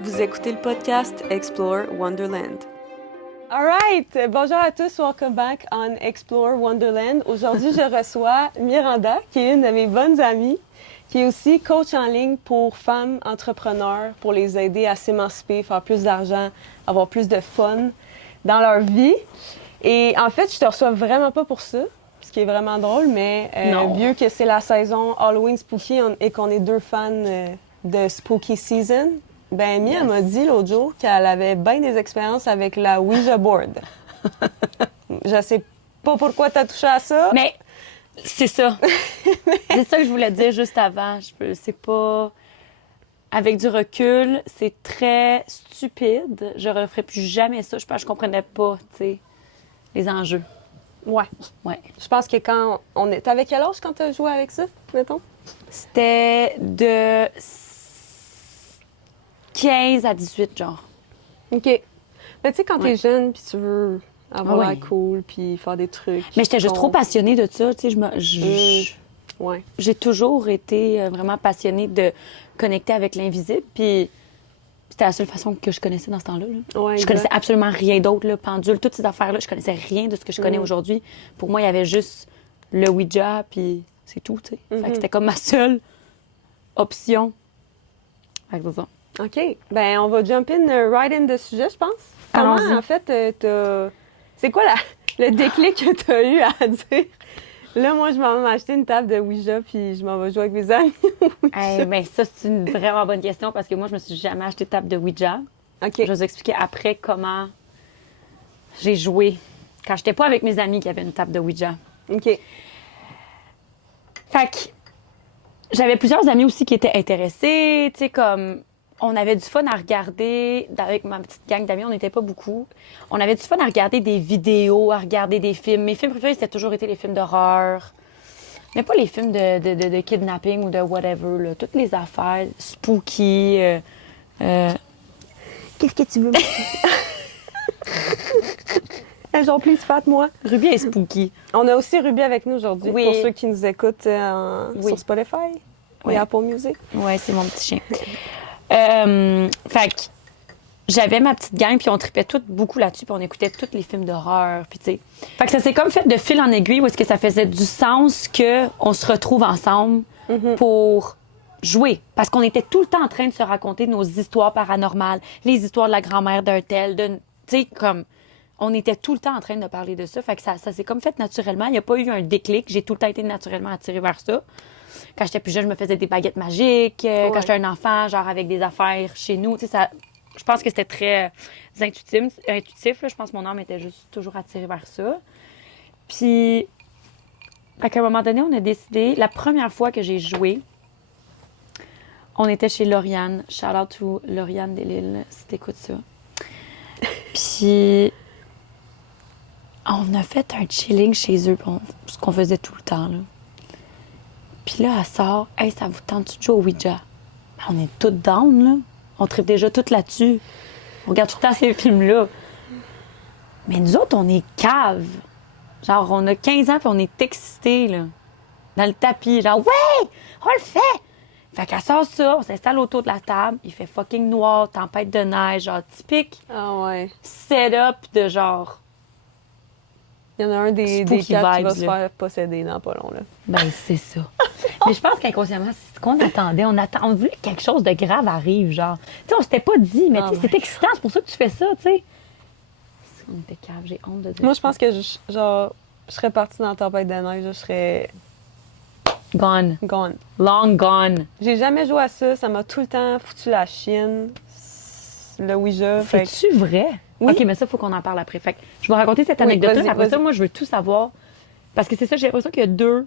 Vous écoutez le podcast Explore Wonderland. Alright! Bonjour à tous, welcome back on Explore Wonderland. Aujourd'hui, je reçois Miranda, qui est une de mes bonnes amies, qui est aussi coach en ligne pour femmes entrepreneurs, pour les aider à s'émanciper, faire plus d'argent, avoir plus de fun dans leur vie. Et en fait, je te reçois vraiment pas pour ça, ce qui est vraiment drôle, mais vu que c'est la saison Halloween Spooky et qu'on est deux fans de Spooky Season, ben Mia m'a dit l'autre jour qu'elle avait bien des expériences avec la Ouija board. Je sais pas pourquoi t'as touché à ça. Mais c'est ça. C'est ça que je voulais dire juste avant. C'est pas... Avec du recul, c'est très stupide. Je referais plus jamais ça. Je comprenais pas, tu sais, les enjeux. Ouais. Je pense que quand on est... T'avais quel âge quand t'as joué avec ça, mettons? C'était de 15 à 18, genre. OK. Mais tu sais, quand t'es jeune, puis tu veux avoir l'air cool, puis faire des trucs... Mais j'étais juste trop passionnée de ça, tu sais, Ouais. J'ai toujours été vraiment passionnée de connecter avec l'invisible, puis c'était la seule façon que je connaissais dans ce temps-là. Là. Ouais, je connaissais absolument rien d'autre, là, pendule, toutes ces affaires-là, je connaissais rien de ce que je connais aujourd'hui. Pour moi, il y avait juste le Ouija, puis c'est tout, tu sais. Fait que c'était comme ma seule option. Fait que c'est ça. OK. Ben on va jump right in the sujet, je pense. Comment, Allons-y. en fait, t'as... C'est quoi le déclic que t'as eu à dire? Là, moi, je m'en vais m'acheter une table de Ouija, puis je m'en vais jouer avec mes amis. Ben, ça, c'est une vraiment bonne question parce que moi, je me suis jamais acheté de table de Ouija. OK. Je vais vous expliquer après comment j'ai joué quand j'étais pas avec mes amis qui avaient une table de Ouija. OK. Fait que j'avais plusieurs amis aussi qui étaient intéressés, tu sais, comme on avait du fun à regarder, avec ma petite gang d'amis, on n'était pas beaucoup. On avait du fun à regarder des vidéos, à regarder des films. Mes films préférés, c'était toujours été les films d'horreur. Mais pas les films de kidnapping ou de whatever, là. Toutes les affaires spooky. Qu'est-ce que tu veux? Genre, please, fat-moi. Ruby est spooky. On a aussi Ruby avec nous aujourd'hui, Oui. pour ceux qui nous écoutent sur Spotify et Apple Music. Ouais, c'est mon petit chien. Fait que j'avais ma petite gang, puis on tripait toutes beaucoup là-dessus, puis on écoutait tous les films d'horreur, puis tu sais. Fait que ça s'est comme fait de fil en aiguille, où est-ce que ça faisait du sens qu'on se retrouve ensemble pour jouer. Parce qu'on était tout le temps en train de se raconter nos histoires paranormales, les histoires de la grand-mère d'un tel, tu sais, comme... On était tout le temps en train de parler de ça. Fait que ça s'est comme fait naturellement. Il n'y a pas eu un déclic. J'ai tout le temps été naturellement attirée vers ça. Quand j'étais plus jeune, je me faisais des baguettes magiques. Quand j'étais un enfant, genre avec des affaires chez nous. Tu sais, ça, je pense que c'était très intuitif. Là. Je pense que mon âme était juste toujours attirée vers ça. Puis, à un moment donné, on a décidé, la première fois que j'ai joué, on était chez Lauriane. Shout out to Lauriane Delisle, si t'écoutes ça. Puis... on a fait un chilling chez eux, ce qu'on faisait tout le temps, là. Puis là, elle sort, « Hey, ça vous tente de jouer au Ouija? » Ben, on est toutes down, là. On tripe déjà toutes là-dessus. On regarde tout le temps ces films-là. Mais nous autres, on est caves. Genre, on a 15 ans puis on est excités, là. Dans le tapis, genre, « Ouais! On le fait! » Fait qu'elle sort ça, on s'installe autour de la table. Il fait fucking noir, tempête de neige, genre typique Ah ouais. setup de genre... Il y en a un des Spooky quatre qui va vibes, se là. faire posséder dans pas long, là. Ben, c'est ça. Mais je pense qu'inconsciemment, c'est ce qu'on attendait. On voulait que quelque chose de grave arrive, genre. Tu sais, on s'était pas dit, mais tu sais, c'est excitant, c'est pour ça que tu fais ça, tu sais. On était cave, j'ai honte de dire. Moi, je pense que, je serais partie dans la tempête de neige, je serais Gone. gone. Long gone. J'ai jamais joué à ça, ça m'a tout le temps foutu la chienne, le Ouija. Fait que- C'est-tu vrai? Oui. OK, mais ça, il faut qu'on en parle après. Fait que je vais raconter cette anecdote-là, mais après ça, moi, je veux tout savoir. Parce que c'est ça, j'ai l'impression qu'il y a deux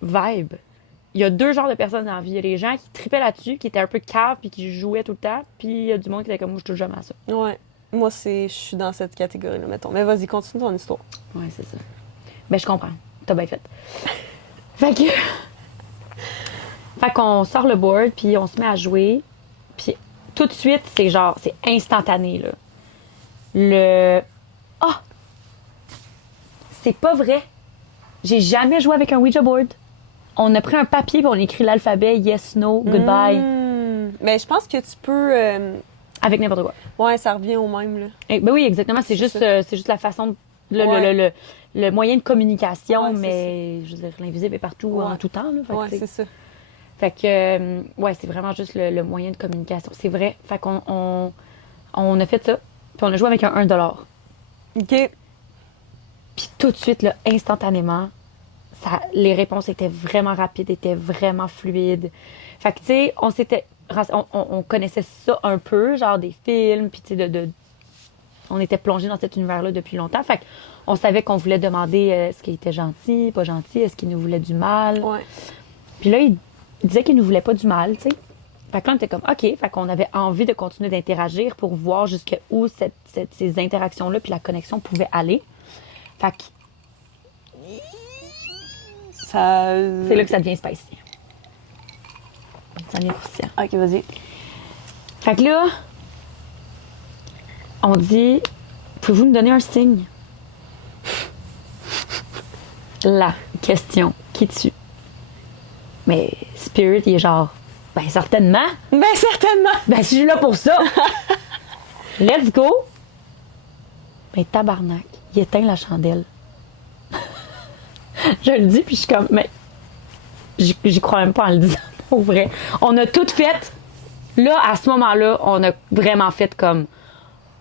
vibes. Il y a deux genres de personnes dans la vie. Il y a les gens qui tripaient là-dessus, qui étaient un peu caves puis qui jouaient tout le temps. Puis il y a du monde qui était comme moi, je touche jamais à ça. Ouais. Moi, je suis dans cette catégorie-là, mettons. Mais vas-y, continue ton histoire. Ouais, c'est ça. Ben, je comprends. T'as bien fait. Fait que... Fait qu'on sort le board, puis on se met à jouer. Puis tout de suite, c'est genre, c'est instantané, là. Ah! C'est pas vrai. J'ai jamais joué avec un Ouija board. On a pris un papier et on a écrit l'alphabet yes, no, goodbye. Mais je pense que tu peux. Avec n'importe quoi. Ouais, ça revient au même, là. Ben oui, exactement. C'est juste la façon, le moyen de communication, Ouais, mais je veux dire, l'invisible est partout en tout temps. Là, fait que, Ouais, tu sais. c'est ça. Fait que, ouais, c'est vraiment juste le moyen de communication. C'est vrai. Fait qu'on on a fait ça, puis on a joué avec un 1$. OK. Puis tout de suite, là, instantanément, les réponses étaient vraiment rapides, étaient vraiment fluides. Fait que, tu sais, on connaissait ça un peu, genre des films, puis tu sais, on était plongé dans cet univers-là depuis longtemps. Fait qu'on savait qu'on voulait demander est-ce qu'il était gentil, pas gentil, est-ce qu'il nous voulait du mal. Ouais. Puis là, il disait qu'il nous voulait pas du mal, tu sais. Fait que là, on était comme, OK. Fait qu'on avait envie de continuer d'interagir pour voir jusqu'où ces interactions-là puis la connexion pouvaient aller. Fait que c'est là que ça devient spicy. Ça devient croustillant. OK, vas-y. Fait que là, on dit, pouvez-vous nous donner un signe? La question qui tue. Mais Spirit, il est genre, ben certainement. Ben, certainement. Ben si je suis là pour ça. Let's go. Ben tabarnak, il éteint la chandelle. Je le dis, puis je suis comme, mais j'y crois même pas en le disant, pour vrai. On a tout fait. Là, à ce moment-là, on a vraiment fait comme,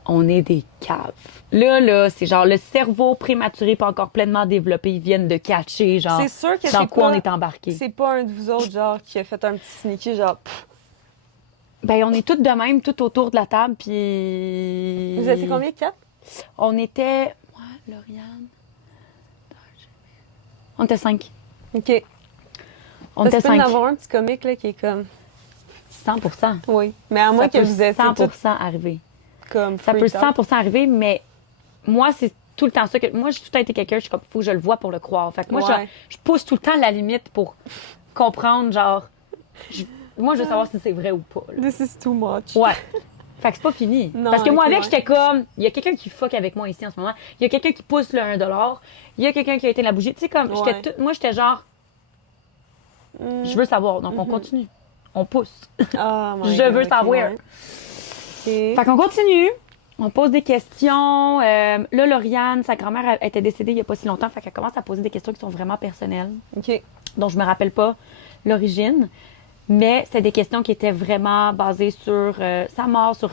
on est des caves. Là, c'est genre le cerveau prématuré pas encore pleinement développé, ils viennent de catcher, genre, C'est sûr que dans c'est quoi pas, on est embarqué. C'est pas un de vous autres, genre, qui a fait un petit sneaky, genre... Ben, on est toutes de même, tout autour de la table, puis... Vous étiez combien, 4? On était... Moi, Lauriane... On était 5. OK. On Parce était qu'il peut y en 5. avoir un petit comique, là, qui est comme... 100%. Oui. Mais à moins Ça que peut vous étiez 100% tous arriver. comme Ça peut freaked out. 100% arriver, mais moi, c'est tout le temps ça que... Moi, j'ai tout le temps été quelqu'un, je suis comme, faut que je le vois pour le croire. Fait que moi, Ouais. je pousse tout le temps la limite pour comprendre, genre... Moi, je veux savoir si c'est vrai ou pas, là. This is too much. Ouais. Fait que c'est pas fini. Non, Parce que moi, ok, avec, ouais. j'étais comme... Il y a quelqu'un qui fuck avec moi ici en ce moment. Il y a quelqu'un qui pousse le 1$. Il y a quelqu'un qui a éteint la bougie. Tu sais, comme... Ouais. Moi, j'étais genre... Je veux savoir. Donc, on continue. On pousse. Oh my Je God, veux ok, savoir. ouais. OK. Fait qu'on continue. On pose des questions. Là, Lauriane, sa grand-mère était décédée il n'y a pas si longtemps. Fait qu'elle commence à poser des questions qui sont vraiment personnelles, OK. dont je me rappelle pas l'origine. Mais c'était des questions qui étaient vraiment basées sur sa mort, sur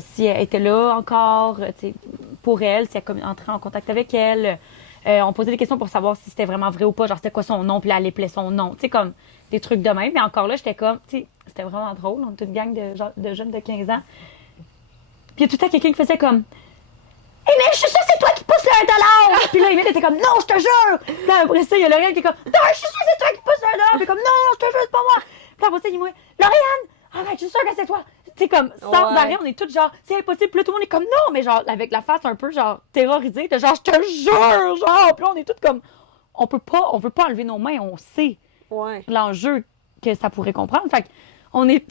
si elle était là encore, tu sais, pour elle, si elle entrait en contact avec elle. On posait des questions pour savoir si c'était vraiment vrai ou pas. Genre, c'était quoi son nom, puis là, elle appelait son nom. Tu sais, comme des trucs de même. Mais encore là, j'étais comme, tu sais, c'était vraiment drôle. On était une gang de jeunes de 15 ans. Puis il y a tout le temps quelqu'un qui faisait comme, hey, mais je suis sûre que c'est toi qui pousse le 1$! Puis là, Emile était comme, non, je te jure! Puis là, après ça, il y a Lauriane qui est comme, non, je suis sûre que c'est toi qui pousse le 1$! Puis comme, non, je te jure, c'est pas moi! Puis là, après ça, il me dit, Lauriane! Arrête, je suis sûre que c'est toi! Tu sais, comme, sans Ouais. arrêt, on est tous genre, c'est impossible. Puis là, tout le monde est comme, non, mais genre, avec la face un peu, genre, terrorisée, de genre, je te jure, genre. Puis là, on est tous comme, on veut pas enlever nos mains, on sait Ouais. l'enjeu que ça pourrait comprendre. Fait qu'on est.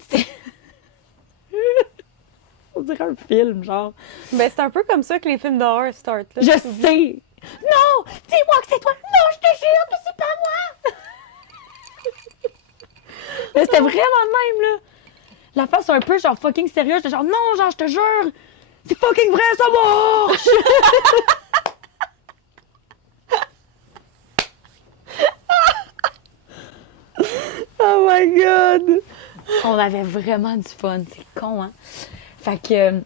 On dirait un film, genre. Ben, c'est un peu comme ça que les films d'horreur startent, là. Je sais! Non! Dis-moi que c'est toi! Non, je te jure que c'est pas moi! Mais c'était vraiment de même, là. La face un peu, genre, fucking sérieuse. J'étais genre, non, genre, je te jure! C'est fucking vrai, ça marche! Oh my God! On avait vraiment du fun. C'est con, hein? Fait que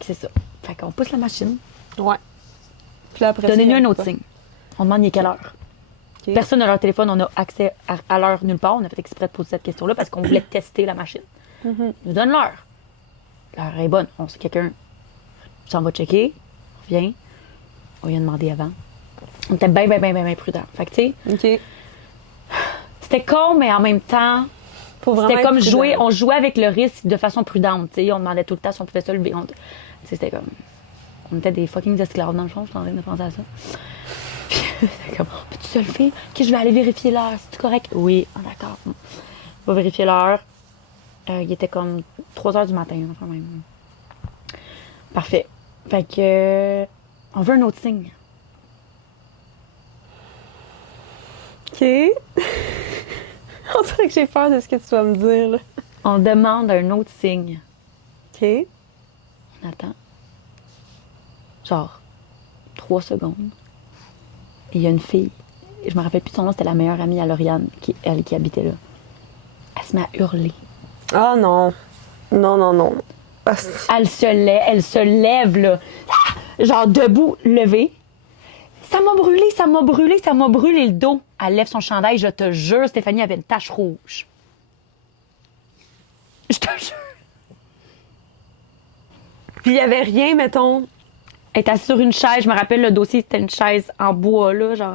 c'est ça. Fait qu'on pousse la machine. Ouais. Puis là, après ça, Donnez-nous il y un a autre quoi? signe. On demande il est quelle heure. OK. Personne n'a leur téléphone, on a accès à l'heure nulle part. On a fait exprès de poser cette question-là parce qu'on voulait tester la machine. Mhm. Ils nous donnent l'heure. L'heure est bonne. On sait quelqu'un s'en va checker, on revient. On vient demander avant. On était bien prudents. Fait que, tu sais, OK. c'était con, mais en même temps, Faut vraiment c'était être comme prudent. jouer. On jouait avec le risque de façon prudente. Tu sais, on demandait tout le temps si on pouvait se lever. Tu sais, c'était comme. On était des fucking esclaves dans le fond, je suis en train de penser à ça. Puis, c'était comme, peux-tu se lever? Ok, je vais aller vérifier l'heure. C'est-tu correct? Oui, ah, d'accord. On va vérifier l'heure. Il était comme 3 heures du matin, enfin même. Parfait. Fait que. On veut un autre signe. OK. On dirait que j'ai peur de ce que tu vas me dire, là. On demande un autre signe. OK. On attend. Genre 3 secondes. Et il y a une fille. Je me rappelle plus de son nom, c'était la meilleure amie à Lauriane, qui habitait là. Elle se met à hurler. Ah non. Non, non, non. Ah, Elle se lève, là. Ah! Genre debout, levée. Ça m'a brûlé, ça m'a brûlé, ça m'a brûlé le dos. Elle lève son chandail, je te jure, Stéphanie avait une tache rouge. Je te jure. Puis il y avait rien, mettons. Elle était assise sur une chaise, je me rappelle, le dossier, c'était une chaise en bois, là, genre...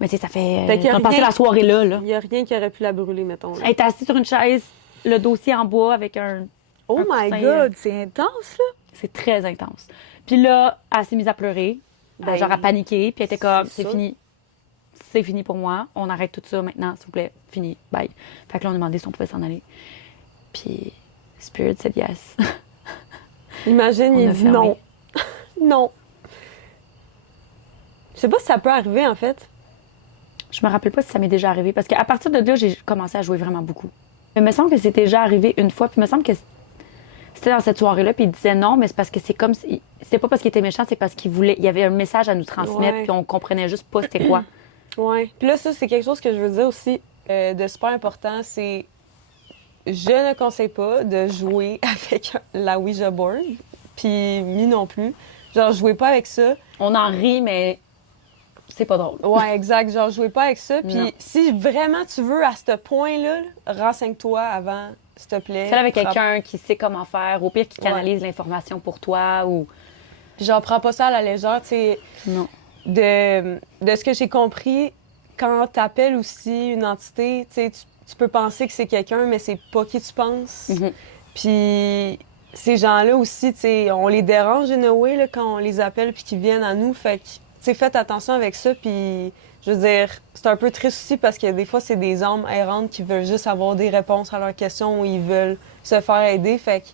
Mais tu sais, ça fait... Fait qu'il y a on a passé rien- la soirée là, là. Il y a rien qui aurait pu la brûler, mettons. Là. Elle était assise sur une chaise, le dossier en bois avec un... Oh un my coussin, God, c'est intense, là. C'est très intense. Puis là, elle s'est mise à pleurer, Ben, genre à paniquer, puis elle était comme, c'est c'est ça. fini. C'est fini pour moi. On arrête tout ça maintenant, s'il vous plaît. Fini. Bye. Fait que là, on a demandé si on pouvait s'en aller. Puis Spirit said yes. Imagine, On il a dit fermé. non. Non. Je sais pas si ça peut arriver, en fait. Je me rappelle pas si ça m'est déjà arrivé, parce qu'à partir de là, j'ai commencé à jouer vraiment beaucoup. Il me semble que c'était déjà arrivé une fois, puis il me semble que c'était dans cette soirée-là, puis il disait non, mais c'est parce que c'est comme si... C'était pas parce qu'il était méchant, c'est parce qu'il voulait... Il y avait un message à nous transmettre, Ouais. puis on comprenait juste pas c'était quoi. Ouais. Puis là, ça, c'est quelque chose que je veux dire aussi de super important, c'est... Je ne conseille pas de jouer avec la Ouija board, puis Mi non plus. Genre, jouez pas avec ça. On en rit, mais c'est pas drôle. Ouais, exact. Genre, jouez pas avec ça. Non. Puis si vraiment tu veux, à ce point-là, renseigne-toi avant, s'il te plaît. Celle avec quelqu'un qui sait comment faire, au pire qui Ouais. canalise l'information pour toi ou... Puis genre, prends pas ça à la légère, tu sais. Non. De ce que j'ai compris, quand t'appelles aussi une entité, tu sais, tu peux penser que c'est quelqu'un, mais c'est pas qui tu penses. Mhm. Puis ces gens-là aussi, tu sais, on les dérange in a way, là, quand on les appelle puis qu'ils viennent à nous. Fait que, tu sais, faites attention avec ça. Puis, je veux dire, c'est un peu triste aussi parce que des fois, c'est des âmes errantes qui veulent juste avoir des réponses à leurs questions ou ils veulent se faire aider. Fait que,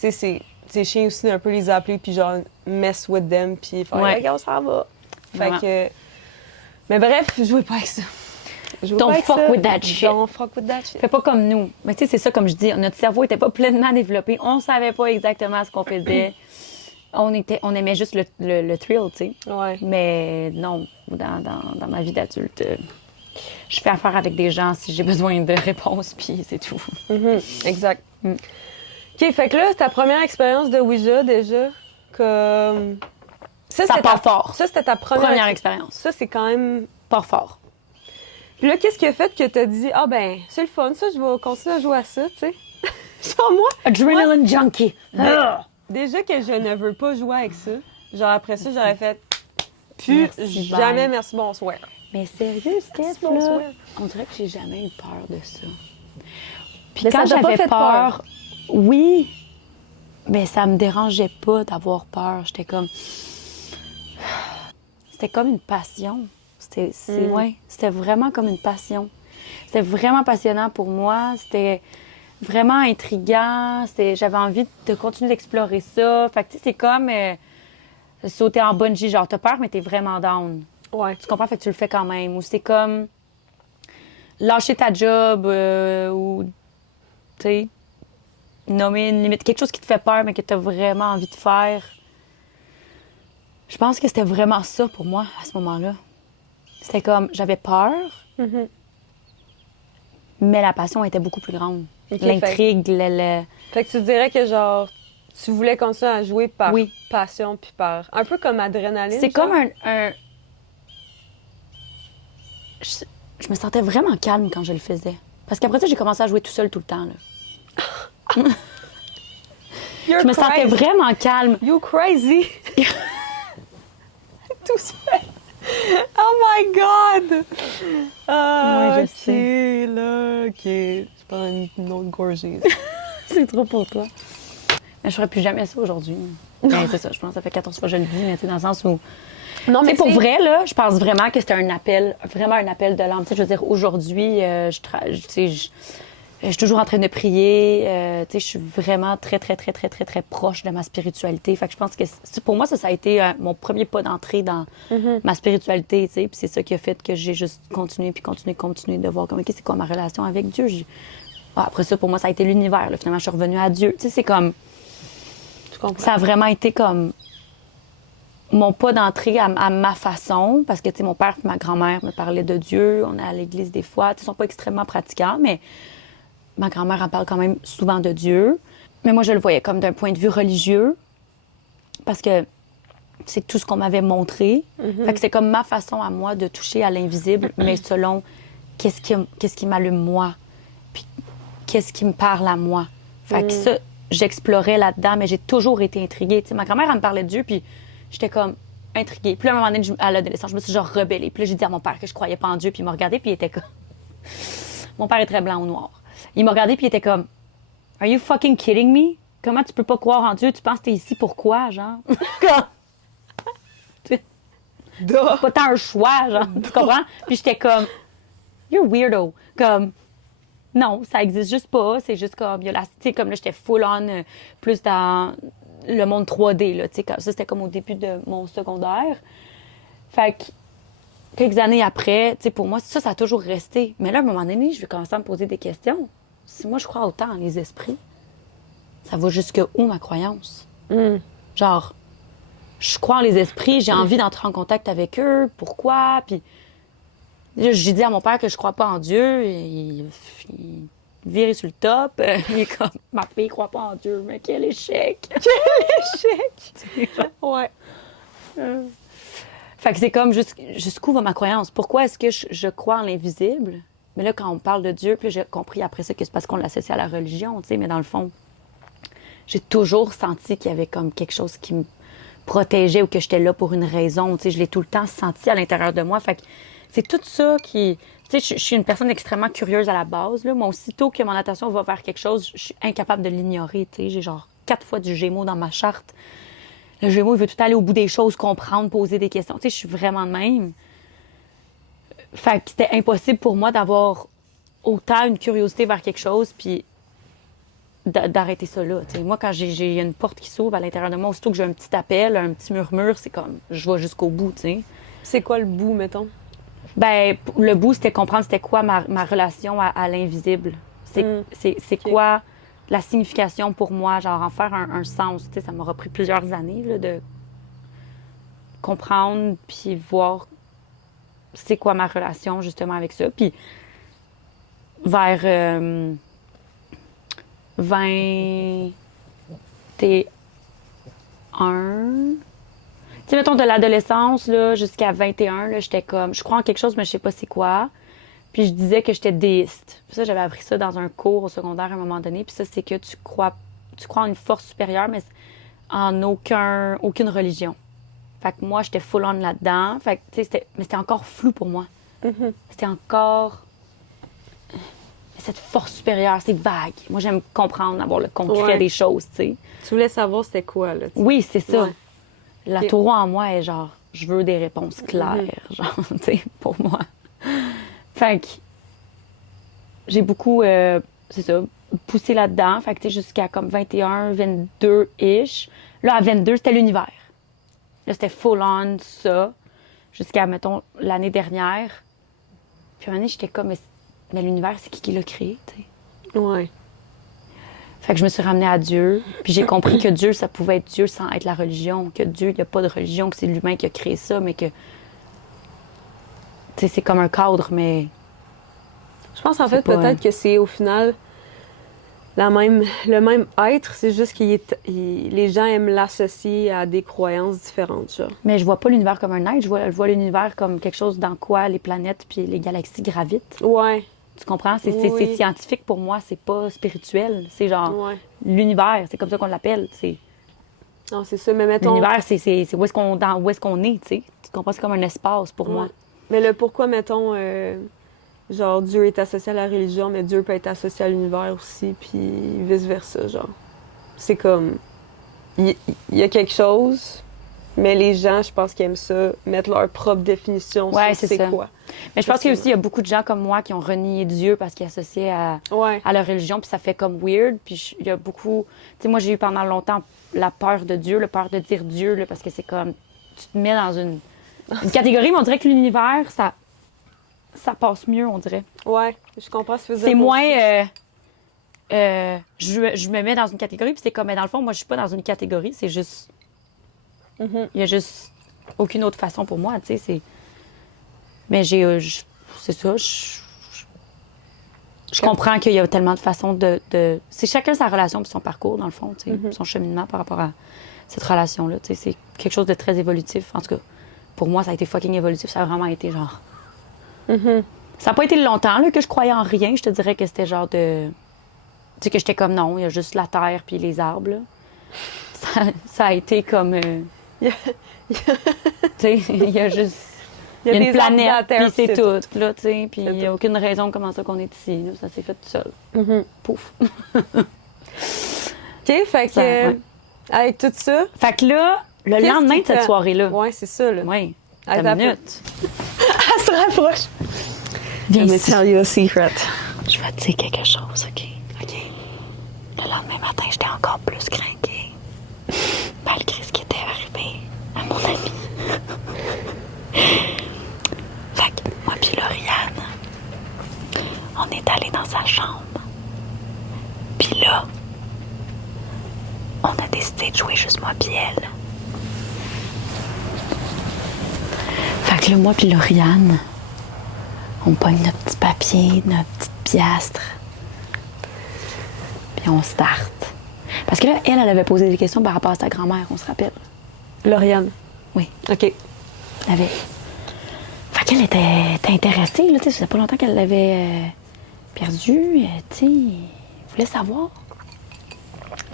tu sais, c'est chiant aussi d'un peu les appeler puis genre mess with them puis faire Ouais. regarde, ça va. Fait Vraiment. que. Mais bref, jouez pas avec ça. Jouez Don't pas avec fuck ça. with that shit. Don't fuck with that shit. Fais pas comme nous. Mais tu sais, c'est ça, comme je dis, notre cerveau était pas pleinement développé. On savait pas exactement ce qu'on faisait. On aimait juste le thrill, tu sais. Ouais. Mais non, dans ma vie d'adulte, je fais affaire avec des gens si j'ai besoin de réponses, puis c'est tout. Mhm, exact. Mm. OK, fait que là, ta première expérience de Ouija, déjà, comme... Ça c'était part fort. Ça, c'était ta Première expérience. Ça, c'est quand même... Part fort. Puis là, qu'est-ce qui a fait que t'as dit, ah ben, c'est le fun, ça, je vais continuer à jouer à ça, tu sais? Genre, moi, Adrenaline junkie. Ah! déjà que je ne veux pas jouer avec ça, genre, après ça, j'aurais fait, plus Merci, jamais, bye. merci, bonsoir. Mais sérieux, Steph, Merci, là, bonsoir. on dirait que j'ai jamais eu peur de ça. Puis Mais quand ça t'a pas j'avais fait peur, oui, mais ça me dérangeait pas d'avoir peur. J'étais comme... C'était comme une passion. Ouais, c'était vraiment comme une passion. C'était vraiment passionnant pour moi. C'était vraiment intriguant. J'avais envie de continuer d'explorer ça. Fait que, tu sais, c'est comme sauter en bungee. Genre, t'as peur, mais t'es vraiment down. Ouais. Tu comprends? Fait que tu le fais quand même. Ou c'est comme lâcher ta job ou, tu sais, nommer une limite. Quelque chose qui te fait peur, mais que tu as vraiment envie de faire. Je pense que c'était vraiment ça pour moi à ce moment-là. C'était comme, j'avais peur, Mhm. mais la passion était beaucoup plus grande. Ok, L'intrigue, Fait que tu dirais que, genre, tu voulais continuer à jouer par Oui. passion puis par... Un peu comme adrénaline, C'est genre? comme un... Je me sentais vraiment calme quand je le faisais. Parce qu'après ça, j'ai commencé à jouer tout seul tout le temps. Là. You're Je me sentais crazy. vraiment calme. You crazy! Tout seul. Oh my God! Ah, Ouais, je ok, sais. là, ok. Je prends une autre gorgée. C'est trop pour toi. Mais je ferais plus jamais ça aujourd'hui. Ben, c'est ça, je pense que ça fait 14 fois que je le dis, mais tu sais, dans le sens où... Non, Tu sais, pour c'est- vrai, là, je pense vraiment que c'était un appel, vraiment un appel de l'âme. Tu sais, je veux dire, aujourd'hui, tu sais, Je suis toujours en train de prier. Tu sais, je suis vraiment très, très, très, très, très, très proche de ma spiritualité. Fait que je pense que pour moi, ça a été mon premier pas d'entrée dans ma spiritualité, tu sais. Puis c'est ça qui a fait que j'ai juste continué, puis continué de voir comme, OK, c'est quoi ma relation avec Dieu. Après ça, pour moi, ça a été l'univers. Là. Finalement, je suis revenue à Dieu. Tu sais, c'est comme... Je comprends. Ça a vraiment été comme mon pas d'entrée à ma façon, parce que, tu sais, mon père et ma grand-mère me parlaient de Dieu. On est à l'église des fois. Tu sais, ils sont pas extrêmement pratiquants, mais ma grand-mère en parle quand même souvent de Dieu. Mais moi, je le voyais comme d'un point de vue religieux, parce que c'est tout ce qu'on m'avait montré. Fait que c'est comme ma façon à moi de toucher à l'invisible, mais selon qu'est-ce qui m'allume moi, puis qu'est-ce qui me parle à moi. Fait que ça, j'explorais là-dedans, mais j'ai toujours été intriguée. Tu sais, ma grand-mère, elle me parlait de Dieu, puis j'étais comme intriguée. Puis là, à un moment donné, à l'adolescence, je me suis genre rebellée. Puis là, j'ai dit à mon père que je croyais pas en Dieu, puis il m'a regardé, puis il était comme... Mon père est très blanc ou noir. Il m'a regardé, puis il était comme... Are you fucking kidding me? Comment tu peux pas croire en Dieu? Tu penses que t'es ici pourquoi, genre? Pas tant un choix, genre, tu comprends? Puis j'étais comme, you're weirdo. Comme, non, ça existe juste pas. C'est juste comme, il y a la, tu sais, comme là, j'étais full on, plus dans le monde 3D, là, tu sais, ça, c'était comme au début de mon secondaire. Fait que, quelques années après, tu sais, pour moi, ça a toujours resté. Mais là, à un moment donné, je vais commencer à me poser des questions. Si moi, je crois autant en les esprits, ça va jusque où ma croyance? Genre, je crois en les esprits, j'ai envie d'entrer en contact avec eux. Pourquoi? Puis j'ai dit à mon père que je crois pas en Dieu. Il virait sur le top. Il est comme, ma fille croit pas en Dieu. Mais quel échec! Quel échec! Ouais. Fait que c'est comme, jusqu'où va ma croyance? Pourquoi est-ce que je crois en l'invisible? Mais là, quand on parle de Dieu, puis j'ai compris après ça que c'est parce qu'on l'associe à la religion, tu sais. Mais dans le fond, j'ai toujours senti qu'il y avait comme quelque chose qui me protégeait ou que j'étais là pour une raison. Tu sais, je l'ai tout le temps senti à l'intérieur de moi. Fait que c'est tout ça qui... Tu sais, je suis une personne extrêmement curieuse à la base. Là. Moi, aussitôt que mon attention va vers quelque chose, je suis incapable de l'ignorer. Tu sais, j'ai genre 4 fois du Gémeaux dans ma charte. Le Gémeaux, il veut tout aller au bout des choses, comprendre, poser des questions. Tu sais, je suis vraiment de même. Fait que c'était impossible pour moi d'avoir autant une curiosité vers quelque chose, puis d'arrêter ça là. T'sais, moi, quand j'ai une porte qui s'ouvre à l'intérieur de moi, aussitôt que j'ai un petit appel, un petit murmure, c'est comme, je vais jusqu'au bout, tu sais. C'est quoi le bout, mettons? Ben, le bout, c'était comprendre c'était quoi ma relation à l'invisible. C'est quoi la signification pour moi, genre en faire un sens. Tu sais, ça m'aura pris plusieurs années là, de comprendre puis voir c'est quoi ma relation justement avec ça. Puis vers 21... Tu sais, mettons, de l'adolescence là, jusqu'à 21, là, j'étais comme... Je crois en quelque chose, mais je sais pas c'est quoi. Puis je disais que j'étais déiste. Puis ça, j'avais appris ça dans un cours au secondaire à un moment donné. Puis ça, c'est que tu crois en une force supérieure, mais en aucune religion. Fait que moi, j'étais full on là-dedans. Fait que, tu sais, mais c'était encore flou pour moi. C'était encore... Cette force supérieure, c'est vague. Moi, j'aime comprendre, avoir le concret des choses, tu sais. Tu voulais savoir c'était quoi, là? Oui, c'est ça. Ouais. La taureau en moi est genre, je veux des réponses claires, genre, tu sais, pour moi. Fait que j'ai beaucoup, c'est ça, poussé là-dedans. Fait que, tu sais, jusqu'à comme 21, 22-ish. Là, à 22, c'était l'univers. Là, c'était full on, ça. Jusqu'à, mettons, l'année dernière. Puis à un moment donné, j'étais comme, mais l'univers, c'est qui l'a créé, tu sais? Ouais. Fait que je me suis ramenée à Dieu. Puis j'ai compris que Dieu, ça pouvait être Dieu sans être la religion. Que Dieu, il n'y a pas de religion, que c'est l'humain qui a créé ça, mais que... Tu sais, c'est comme un cadre, mais... Je pense, en fait, peut-être que c'est, au final, le même être. C'est juste que les gens aiment l'associer à des croyances différentes, genre. Mais je vois pas l'univers comme un être. Je vois l'univers comme quelque chose dans quoi les planètes puis les galaxies gravitent. Ouais. Tu comprends? C'est scientifique pour moi, c'est pas spirituel. C'est genre l'univers, c'est comme ça qu'on l'appelle. Non, c'est ça, mais mettons... L'univers, c'est où est-ce qu'on est, tu sais. Tu comprends? C'est comme un espace pour moi. Mais le pourquoi, mettons, genre Dieu est associé à la religion, mais Dieu peut être associé à l'univers aussi, puis vice-versa, genre. C'est comme... Il y a quelque chose, Mais les gens, je pense qu'ils aiment ça, mettre leur propre définition Ouais, sur c'est ça. quoi. Mais je pense qu'il y a beaucoup de gens comme moi qui ont renié Dieu parce qu'ils associaient Ouais. à leur religion, puis ça fait comme weird. Puis il y a beaucoup... Tu sais, moi, j'ai eu pendant longtemps la peur de Dieu, la peur de dire Dieu, là, parce que c'est comme... Tu te mets dans une catégorie, mais on dirait que l'univers, ça passe mieux, on dirait. Ouais, je comprends ce que tu veux dire. C'est moi moins... aussi. je me mets dans une catégorie, puis c'est comme... Mais dans le fond, moi, je suis pas dans une catégorie, c'est juste... Mhm. Il y a juste aucune autre façon pour moi, tu sais, c'est... Mais c'est ça, je comprends qu'il y a tellement de façons de... C'est chacun sa relation puis son parcours, dans le fond, tu sais, son cheminement par rapport à cette relation-là, tu sais, c'est quelque chose de très évolutif. En tout cas, pour moi, ça a été fucking évolutif, ça a vraiment été genre... Ça n'a pas été longtemps là, que je croyais en rien, je te dirais que c'était genre de... Tu sais, que j'étais comme non, il y a juste la terre puis les arbres, là. Ça a été comme... Tu sais, il y a juste... Il y a une des arbres planète, dans la Terre, puis c'est tout. tout, là, tu sais. Puis il n'y a tout. aucune raison comment ça qu'on est ici, là. Ça s'est fait tout seul. Pouf. OK, fait que... Ça, ouais. Avec tout ça... Fait que là, le Qu'est-ce lendemain qui de cette t'a- soirée-là... Ouais, c'est ça, là. Oui, Attends ta un peu. minute. Elle se rapproche. Viens Let me ici. tell you a secret. Je vais te dire quelque chose, OK? OK. Le lendemain matin, j'étais encore plus craquée. Malgré ce qui était arrivé à mon ami. Fait que moi puis Lauriane, on est allés dans sa chambre. Puis là, on a décidé de jouer juste moi puis elle. Fait que là, moi puis Lauriane, on pogne notre petit papier, notre petite piastre. Puis on start. Parce que là, elle avait posé des questions par rapport à sa grand-mère, on se rappelle. Lauriane. Oui, OK. elle avait. Fait qu'elle était intéressée, là, tu sais, ça faisait pas longtemps qu'elle l'avait perdue, tu sais, elle voulait savoir.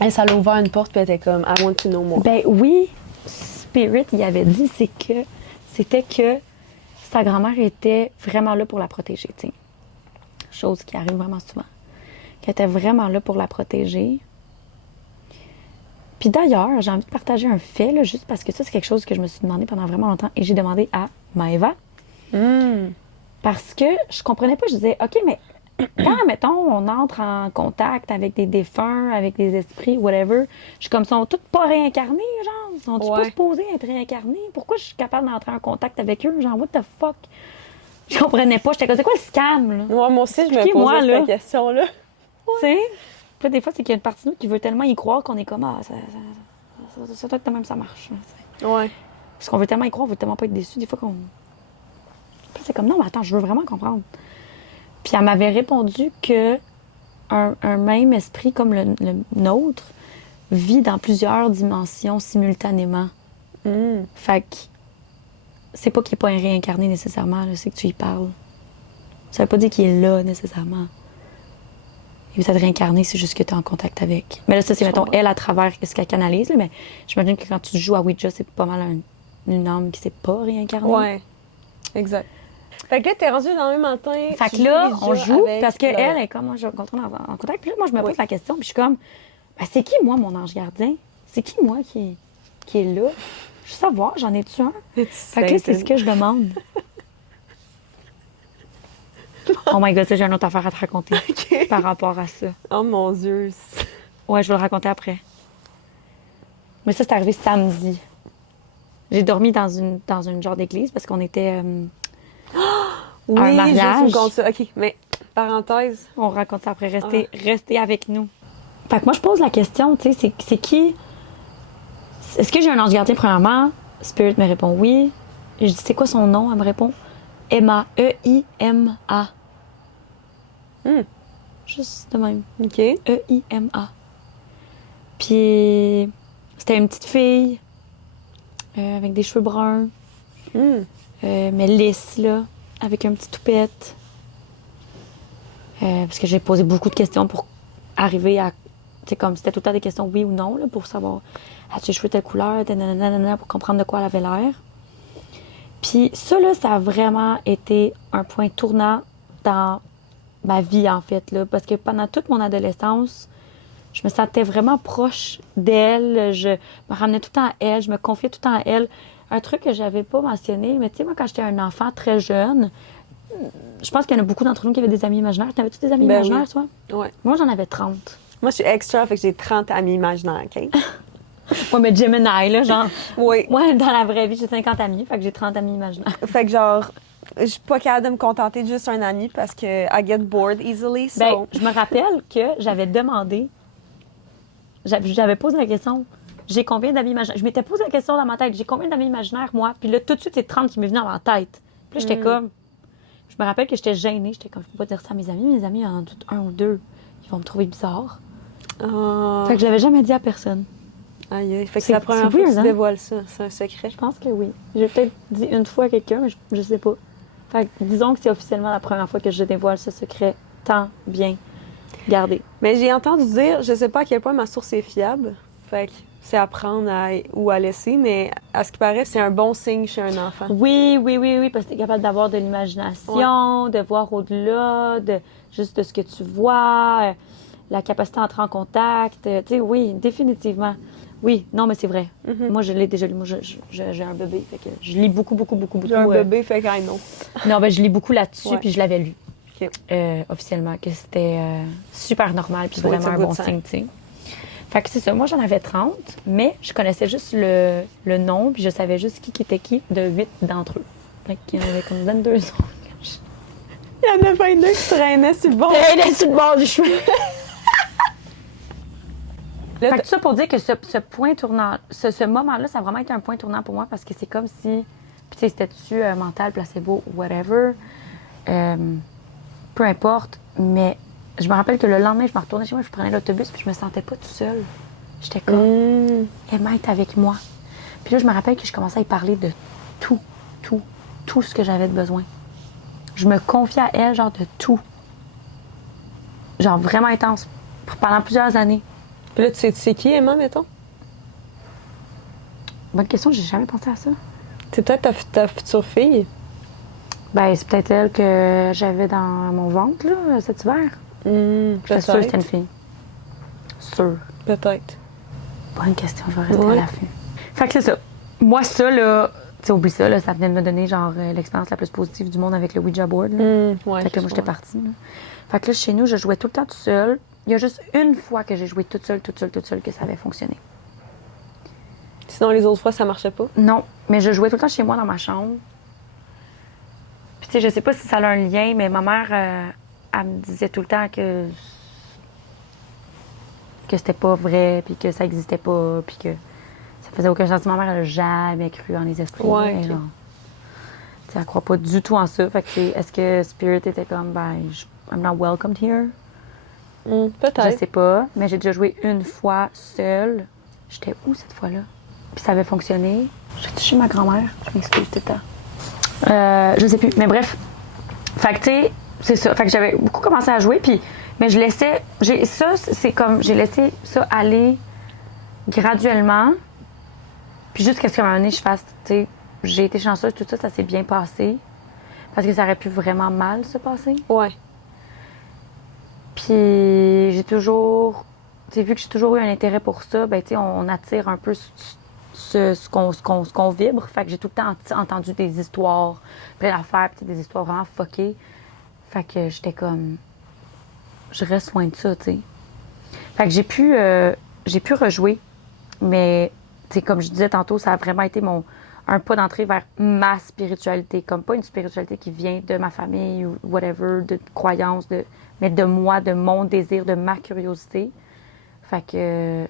Elle, ça l'a ouvert une porte, puis elle était comme « I want to know more Ben oui, Spirit, il avait dit, c'était que sa grand-mère était vraiment là pour la protéger, tu sais. Chose qui arrive vraiment souvent. Qu'elle était vraiment là pour la protéger. Puis d'ailleurs, j'ai envie de partager un fait, là, juste parce que ça, c'est quelque chose que je me suis demandé pendant vraiment longtemps. Et j'ai demandé à Maëva. Parce que je comprenais pas. Je disais, OK, mais quand, mettons, on entre en contact avec des défunts, avec des esprits, whatever, je suis comme, sont toutes pas réincarnées, genre? Sont-ils pas Ouais. supposés être réincarnés? Pourquoi je suis capable d'entrer en contact avec eux? Genre, what the fuck? Je comprenais pas. J'étais comme, c'est quoi le scam, là? ». Moi aussi, je me Expliquez-moi, posais là. cette question-là. Tu sais? Puis des fois, c'est qu'il y a une partie de nous qui veut tellement y croire qu'on est comme, ah, ça doit être de même, ça marche. Là, tu sais. Ouais. Parce qu'on veut tellement y croire, on veut tellement pas être déçu. Des fois qu'on. Puis c'est comme, non, mais attends, je veux vraiment comprendre. Puis elle m'avait répondu que un même esprit comme le nôtre vit dans plusieurs dimensions simultanément. Fait que c'est pas qu'il n'est pas réincarné nécessairement, là, c'est que tu y parles. Ça veut pas dire qu'il est là nécessairement. Il peut être réincarné, c'est juste que tu es en contact avec. Mais là, ça, c'est, Je mettons, comprends. elle à travers ce qu'elle canalise, là, mais j'imagine que quand tu joues à Ouija, c'est pas mal une âme qui s'est pas réincarnée. Ouais. Exact. Fait que là, t'es rendu dans le matin. Fait tu que là, joues on déjà joue avec parce qu'elle Lauriane. est comme, moi, je rencontre en contact. Puis là, moi, je me Oui. pose la question, puis je suis comme, ben, c'est qui, moi, mon ange gardien? C'est qui, moi, qui est là? Je veux savoir, j'en ai-tu un? Fait que là, c'est ce que je demande. Oh my God, ça, j'ai une autre affaire à te raconter OK. par rapport à ça. Oh mon Dieu. Ouais, je vais le raconter après. Mais ça, c'est arrivé samedi. J'ai dormi dans une genre d'église parce qu'on était... Oui, Un mariage. juste me compte ça. OK, mais parenthèse. On raconte ça après. Restez avec nous. Fait que moi, je pose la question, tu sais, c'est qui... Est-ce que j'ai un ange gardien, premièrement? Spirit me répond oui. Je dis, c'est quoi son nom? Elle me répond Emma. E-I-M-A. Juste de même. OK. E-I-M-A. Puis, c'était une petite fille avec des cheveux bruns, mais lisse, là, avec un petit toupette. Parce que j'ai posé beaucoup de questions pour arriver à... Tu sais, comme c'était tout le temps des questions oui ou non, là, pour savoir, as-tu les cheveux telle couleur, nanana, pour comprendre de quoi elle avait l'air. Puis ça, là, ça a vraiment été un point tournant dans ma vie, en fait, là, parce que pendant toute mon adolescence, je me sentais vraiment proche d'elle. Je me ramenais tout le temps à elle. Je me confiais tout le temps à elle. Un truc que j'avais pas mentionné, mais tu sais, moi, quand j'étais un enfant très jeune, je pense qu'il y en a beaucoup d'entre nous qui avaient des amis imaginaires. T'avais-tu des amis Ben imaginaires, toi? Ouais. Moi, j'en avais 30. Moi, je suis extra, fait que j'ai 30 amis imaginaires, OK? Ouais, mais Gemini, là, genre. Oui. Moi, dans la vraie vie, j'ai 50 amis, fait que j'ai 30 amis imaginaires. Fait que genre, je suis pas capable de me contenter de juste un ami parce que I get bored easily, so... Ben, je me rappelle que j'avais demandé, j'avais posé la question, j'ai combien d'amis imaginaires? Je m'étais posé la question dans ma tête, j'ai combien d'amis imaginaires, moi? Puis là, tout de suite, c'est 30 qui m'est venu dans ma tête. Puis là, j'étais comme, je me rappelle que j'étais gênée, j'étais comme, je peux pas dire ça à mes amis en ont tout un ou deux, ils vont me trouver bizarre. Ah. Fait que je l'avais jamais dit à personne. Aïe, aïe. Fait que C'est- c'est la première c'est fois que weird, tu hein? dévoiles ça. C'est un secret. Je pense que oui. J'ai peut-être dit une fois à quelqu'un, mais je sais pas. Fait que disons que c'est officiellement la première fois que je dévoile ce secret tant bien gardé. Mais j'ai entendu dire, je sais pas à quel point ma source est fiable. Fait que c'est à prendre ou à laisser, mais à ce qui paraît, c'est un bon signe chez un enfant. Oui, parce que tu es capable d'avoir de l'imagination, de voir au-delà, de juste de ce que tu vois, la capacité à entrer en contact. Tu sais, oui, définitivement. Oui, non, mais c'est vrai. Moi, je l'ai déjà lu. Moi, j'ai un bébé. Fait que je lis beaucoup. J'ai un bébé, fait que I know. Non, ben, je lis beaucoup là-dessus, Ouais. puis je l'avais lu OK. officiellement, que c'était super normal, puis So vraiment it's a un good bon sign. signe, tu sais. Fait que c'est ça. Moi, j'en avais 30, mais je connaissais juste le nom, puis je savais juste qui était qui de 8 d'entre eux. Fait qu'il y en avait comme 22 autres. Il y en a 22 qui traînaient sur le bord. Elle est sur le bord du chemin. Là, Fait que tout ça pour dire que ce point tournant, ce moment-là, ça a vraiment été un point tournant pour moi parce que c'est comme si, puis tu sais, c'était-tu mental, placebo, whatever, peu importe, mais je me rappelle que le lendemain, je me retournais chez moi, je prenais l'autobus, puis je me sentais pas tout seule. J'étais comme, Emma est avec moi. Puis là, je me rappelle que je commençais à y parler de tout ce que j'avais de besoin. Je me confiais à elle, genre de tout. Genre vraiment intense, pendant plusieurs années. Puis là, tu sais qui, Emma, mettons? Bonne question, j'ai jamais pensé à ça. C'est peut-être ta future fille. Ben, c'est peut-être elle que j'avais dans mon ventre, là, cet hiver. Je suis sûre que c'était une fille. Sûre. Peut-être. Bonne question, je vais rester Ouais. à l'affût. Fait que c'est ça. Moi, ça, là, tu sais, oublie ça, là, ça venait de me donner, genre, l'expérience la plus positive du monde avec le Ouija board, là. Ouais, Fait que là, moi, j'étais partie, là. Fait que là, chez nous, je jouais tout le temps toute seule. Il y a juste une fois que j'ai joué toute seule, que ça avait fonctionné. Sinon, les autres fois, ça marchait pas. Non, mais je jouais tout le temps chez moi dans ma chambre. Puis, tu sais, je sais pas si ça a un lien, mais ma mère, elle me disait tout le temps que c'était pas vrai, puis que ça existait pas, puis que ça faisait aucun sens. Ma mère, elle a jamais cru en les esprits. Ouais, mais ok. genre, tu sais, elle croit pas du tout en ça. Fait que, tu sais, est-ce que Spirit était comme, I'm not welcomed here? Peut-être. Je sais pas, mais j'ai déjà joué une fois seule. J'étais où cette fois-là? Puis ça avait fonctionné. J'étais chez ma grand-mère. Je m'excuse tout le temps. Je sais plus. Mais bref. Fait que, tu sais, c'est ça. Fait que j'avais beaucoup commencé à jouer. Puis, mais je laissais. C'est comme. J'ai laissé ça aller graduellement. Puis jusqu'à ce qu'à un moment donné, je fasse. Tu sais, j'ai été chanceuse, tout ça, ça s'est bien passé. Parce que ça aurait pu vraiment mal se passer. Ouais. Puis j'ai toujours, tu sais, vu que j'ai toujours eu un intérêt pour ça, ben tu sais, on attire un peu ce qu'on vibre. Fait que j'ai tout le temps entendu des histoires, plein d'affaires, puis des histoires vraiment fuckées. Fait que j'étais comme, je reste loin de ça, tu sais. Fait que j'ai pu rejouer, mais tu sais, comme je disais tantôt, ça a vraiment été un pas d'entrée vers ma spiritualité, comme pas une spiritualité qui vient de ma famille ou whatever, de croyances, mais de moi, de mon désir, de ma curiosité. Fait que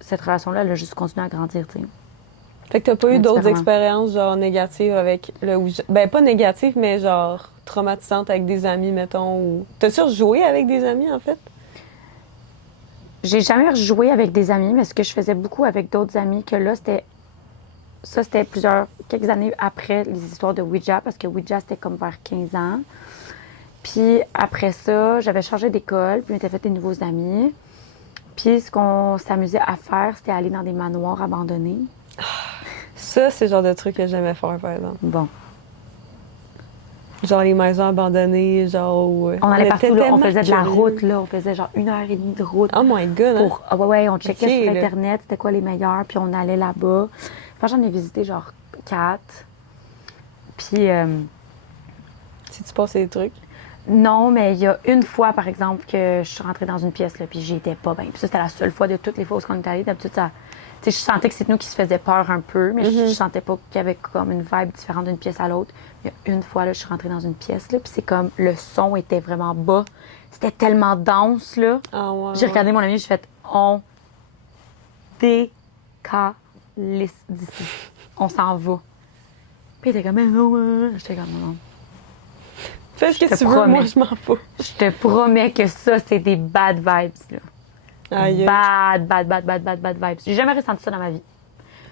cette relation-là, elle a juste continué à grandir, tu sais. Fait que t'as pas eu d'autres Différemment. expériences, genre, négatives avec le Ouija? Ben, pas négatives, mais genre, traumatisantes avec des amis, mettons, ou... T'as-tu rejoué avec des amis, en fait? J'ai jamais rejoué avec des amis, mais ce que je faisais beaucoup avec d'autres amis, que là, c'était quelques années après les histoires de Ouija, parce que Ouija, c'était comme vers 15 ans. Puis après ça, j'avais changé d'école, puis je m'étais fait des nouveaux amis. Puis ce qu'on s'amusait à faire, c'était aller dans des manoirs abandonnés. Ça, c'est le genre de truc que j'aimais faire, par exemple. Bon. Genre les maisons abandonnées, genre... où, On allait était partout, là, on tellement faisait de la curieux. route, là. On faisait genre 1 heure et demie de route. Oh my God, hein? Ah ouais, on checkait Ok, sur là. Internet, c'était quoi les meilleurs, puis on allait là-bas. Enfin, j'en ai visité genre 4. Puis, Si tu passes des trucs. non, mais il y a une fois, par exemple, que je suis rentrée dans une pièce, là, puis j'étais pas bien. Puis ça, c'était la seule fois de toutes les fois où on est allé. D'habitude, ça... Tu sais, je sentais que c'est nous qui se faisait peur un peu, mais je sentais pas qu'il y avait comme une vibe différente d'une pièce à l'autre. Il y a une fois, là, je suis rentrée dans une pièce, là, puis c'est comme le son était vraiment bas. C'était tellement dense, là. Ah ouais. J'ai regardé mon ami, j'ai fait on décalisse d'ici. On s'en va. Puis il était comme non. J'étais comme non. Fais ce que te tu veux, promets. moi je m'en fous. Je te promets que ça, c'est des bad vibes, là. Aïe. Bad vibes. J'ai jamais ressenti ça dans ma vie.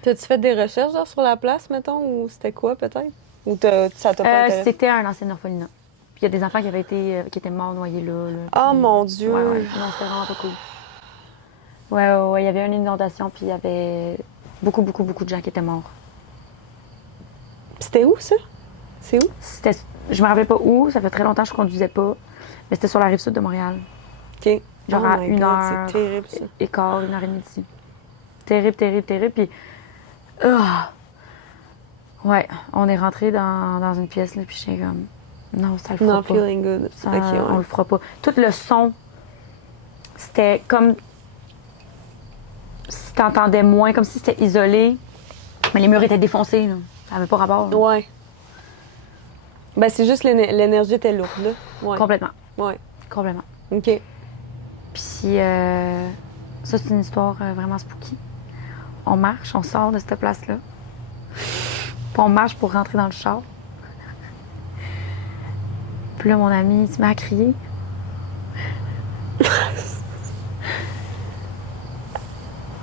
T'as-tu fait des recherches genre, sur la place, mettons, ou c'était quoi peut-être? Ou ça t'a pas intéressé? C'était un ancien orphelinat. Puis il y a des enfants qui avaient été qui étaient morts noyés là. Oh Puis- mon Dieu! Ouais. Non, c'était vraiment pas cool. Ouais. Il y avait une inondation, puis il y avait beaucoup de gens qui étaient morts. C'était où ça? C'est où? Je me rappelle pas où, ça fait très longtemps que je conduisais pas, mais c'était sur la rive sud de Montréal. OK. Genre Oh à my 1 God, heure c'est terrible ça. et quart, 1 heure et demie d'ici. Terrible. Puis, ouais, on est rentré dans une pièce, là, puis j'étais comme, non, ça le fera Not pas. feeling good. Ça, OK, ouais. on le fera pas. Tout le son, c'était comme si t'entendais moins, comme si c'était isolé, mais les murs étaient défoncés, là. Ça avait pas rapport. là. Ouais. Ben, c'est juste l'énergie était lourde, là. Ouais. Complètement. Ouais. Complètement. OK. Puis ça, c'est une histoire vraiment spooky. On marche, on sort de cette place-là. Puis on marche pour rentrer dans le char. Puis là, mon ami, il se met à crier.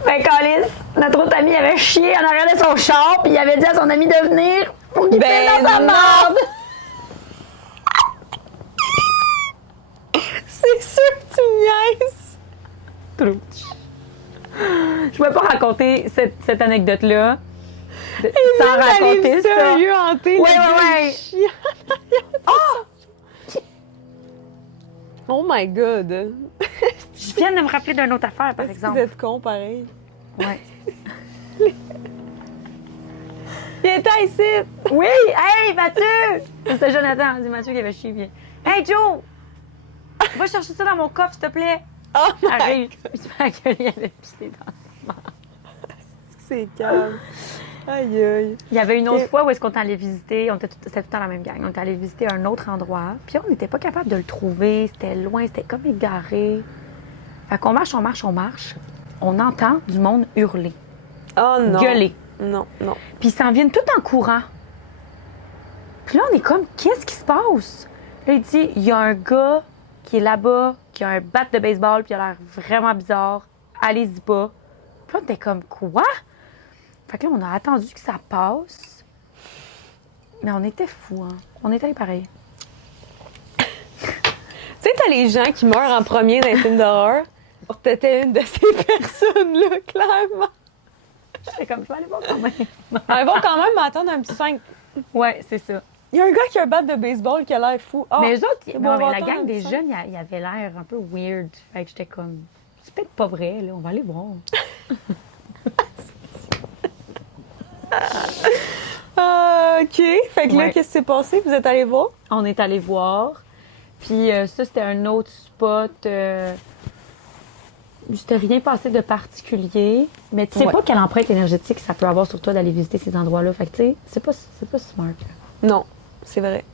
Ben, Calice, notre autre ami avait chié en arrière de son char, puis il avait dit à son ami de venir pour qu'il pisse dans sa non! marde. C'est sûr que tu me niaises! Je pouvais pas raconter cette anecdote-là sans raconter ça. sérieux hanté. Ouais. Oh my God! Je viens de me rappeler d'une autre affaire, par Est-ce que exemple. vous êtes con pareil? Ouais. Viens-t'en ici! Oui! Hey, Mathieu! C'était Jonathan, c'est Mathieu qui avait chié. Bien. Hey, Joe! Va chercher ça dans mon coffre, s'il te plaît. Oh my Arrive. God! Puis tu m'as accueilli, il avait pissé dans sa main. C'est calme. Aïe aïe. Il y avait une autre Et- fois où est-ce qu'on est allé visiter, c'était tout le temps la même gang, on est allé visiter un autre endroit, puis on n'était pas capable de le trouver, c'était loin, c'était comme égaré. Fait qu'on marche, on entend du monde hurler, Oh non. gueuler. Non. Puis ils s'en viennent tout en courant. Puis là, on est comme, qu'est-ce qui se passe? Là, il dit, il y a un gars qui est là-bas, qui a un bat de baseball, puis il a l'air vraiment bizarre. Allez-y pas. Puis là, on était comme, quoi? Fait que là, on a attendu que ça passe. Mais on était fous, hein. On était pareil. Tu sais, t'as les gens qui meurent en premier dans les films d'horreur. T'étais une de ces personnes-là, clairement. J'étais comme, je vais aller voir quand même. Ils vont quand même m'attendre un petit 5. Ouais, c'est ça. Il y a un gars qui a un bat de baseball qui a l'air fou. Ah, Mais eux autres, c'est non, bon, mais on va la attendre gang un des petit jeunes, il avait l'air un peu weird. Fait que j'étais comme, c'est peut-être pas vrai, là. On va aller voir. OK. Fait que là, Ouais. qu'est-ce qui s'est passé? Vous êtes allés voir? On est allé voir. Puis ça, c'était un autre spot. C'était rien passé de particulier. Mais tu sais Ouais. pas quelle empreinte énergétique ça peut avoir sur toi d'aller visiter ces endroits-là. Fait que tu sais, c'est pas smart. là. Non, c'est vrai.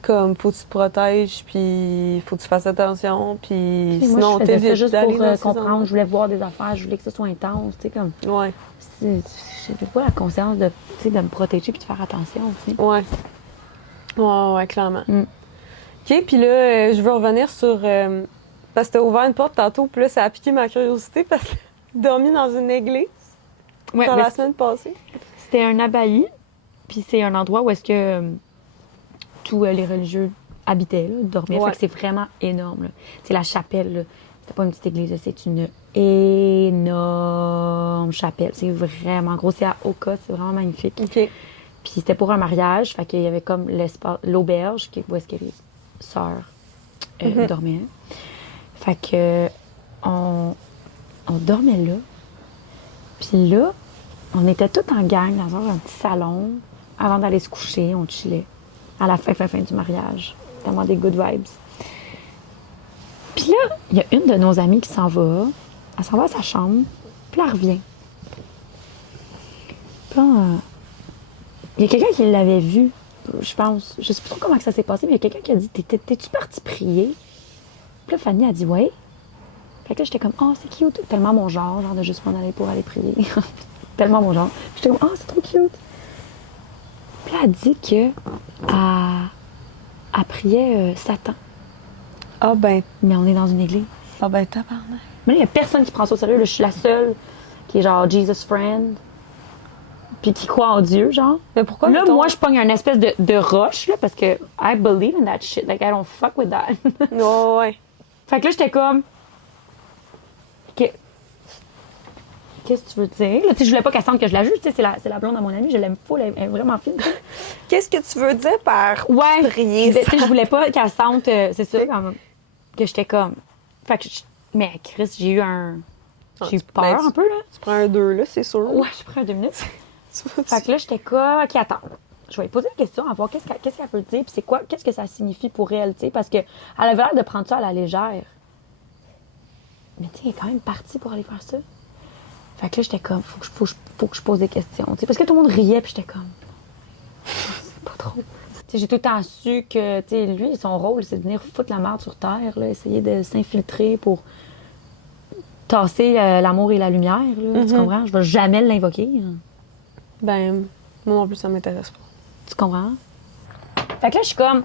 Comme, faut que tu te protèges, puis faut que tu fasses attention, puis Puis sinon, moi, je faisais ça t'évites juste d'aller pour dans ces comprendre. Je voulais voir des affaires. Je voulais que ce soit intense. Tu sais, comme. endroits. Ouais, J'avais pas la conscience de, tu sais, de me protéger puis de faire attention. Tu sais. ouais. Ouais, clairement. Mm. OK, puis là, je veux revenir sur... parce que t'as ouvert une porte tantôt, puis là, ça a piqué ma curiosité parce que j'ai dormi dans une église Ouais, dans mais la semaine passée. c'était un abbaye. Puis c'est un endroit où est-ce que tous les religieux habitaient, là, dormaient. Ouais. Fait que c'est vraiment énorme. Là. C'est la chapelle. Là. C'était pas une petite église, là, c'est une énorme chapelle. C'est vraiment gros. C'est à Oka, c'est vraiment magnifique. OK. Puis c'était pour un mariage, fait qu'il y avait comme l'auberge, où est-ce que les sœurs dormaient. Fait que on dormait là. Puis là, on était tous en gang dans un petit salon. Avant d'aller se coucher, on chillait. À la fin du mariage. Tellement des good vibes. Puis là, il y a une de nos amies qui s'en va. Elle s'en va à sa chambre. Puis là, elle revient. Puis là, il y a quelqu'un qui l'avait vue, je pense. Je sais pas trop comment que ça s'est passé, mais il y a quelqu'un qui a dit T'es-tu partie prier? Puis là, Fanny a dit Oui. Fait que là, j'étais comme Oh, c'est cute. Tellement mon genre de juste m'en aller pour aller prier. Tellement mon genre. J'étais comme Oh, c'est trop cute. Puis là, elle dit qu'elle priait Satan. Ah ben, Mais on est dans une église. tabarnak. Mais là, il n'y a personne qui prend ça au sérieux. Là, je suis la seule qui est genre Jesus friend. Puis qui croit en Dieu, genre. Mais pourquoi, Là, mettons- moi, je pogne une espèce de roche, là, parce que I believe in that shit. Like, I don't fuck with that. Ouais. Fait que là, j'étais comme. Qu'est-ce que tu veux dire? Là, tu sais, je voulais pas qu'elle sente que je la juge. Tu sais, c'est la blonde à mon amie. Je l'aime full. Elle est vraiment fine. tu sais. Qu'est-ce que tu veux dire par Ouais. prier? Tu sais, je voulais pas qu'elle sente. C'est ça, comme, que j'étais comme. Fait que. Mais Chris, j'ai eu J'ai eu peur Ben, un peu, là. Tu prends un 2, là, c'est sûr. Ouais, j'ai pris un 2 minutes. Fait que là, j'étais comme, OK, attends. Je vais lui poser la question, à voir qu'est-ce qu'elle peut dire, puis qu'est-ce que ça signifie pour elle, tu sais, parce qu'elle avait l'air de prendre ça à la légère. Mais tu sais, elle est quand même partie pour aller faire ça. Fait que là, j'étais comme, faut que je pose des questions, tu sais, parce que tout le monde riait, puis j'étais comme, c'est pas trop. Tu sais, j'ai tout le temps su que, tu sais, lui, son rôle, c'est de venir foutre la merde sur Terre, là, essayer de s'infiltrer pour tasser l'amour et la lumière, là, tu comprends? Je vais jamais l'invoquer. Hein. Ben, moi non plus, ça m'intéresse pas. Tu comprends? Fait que là, je suis comme.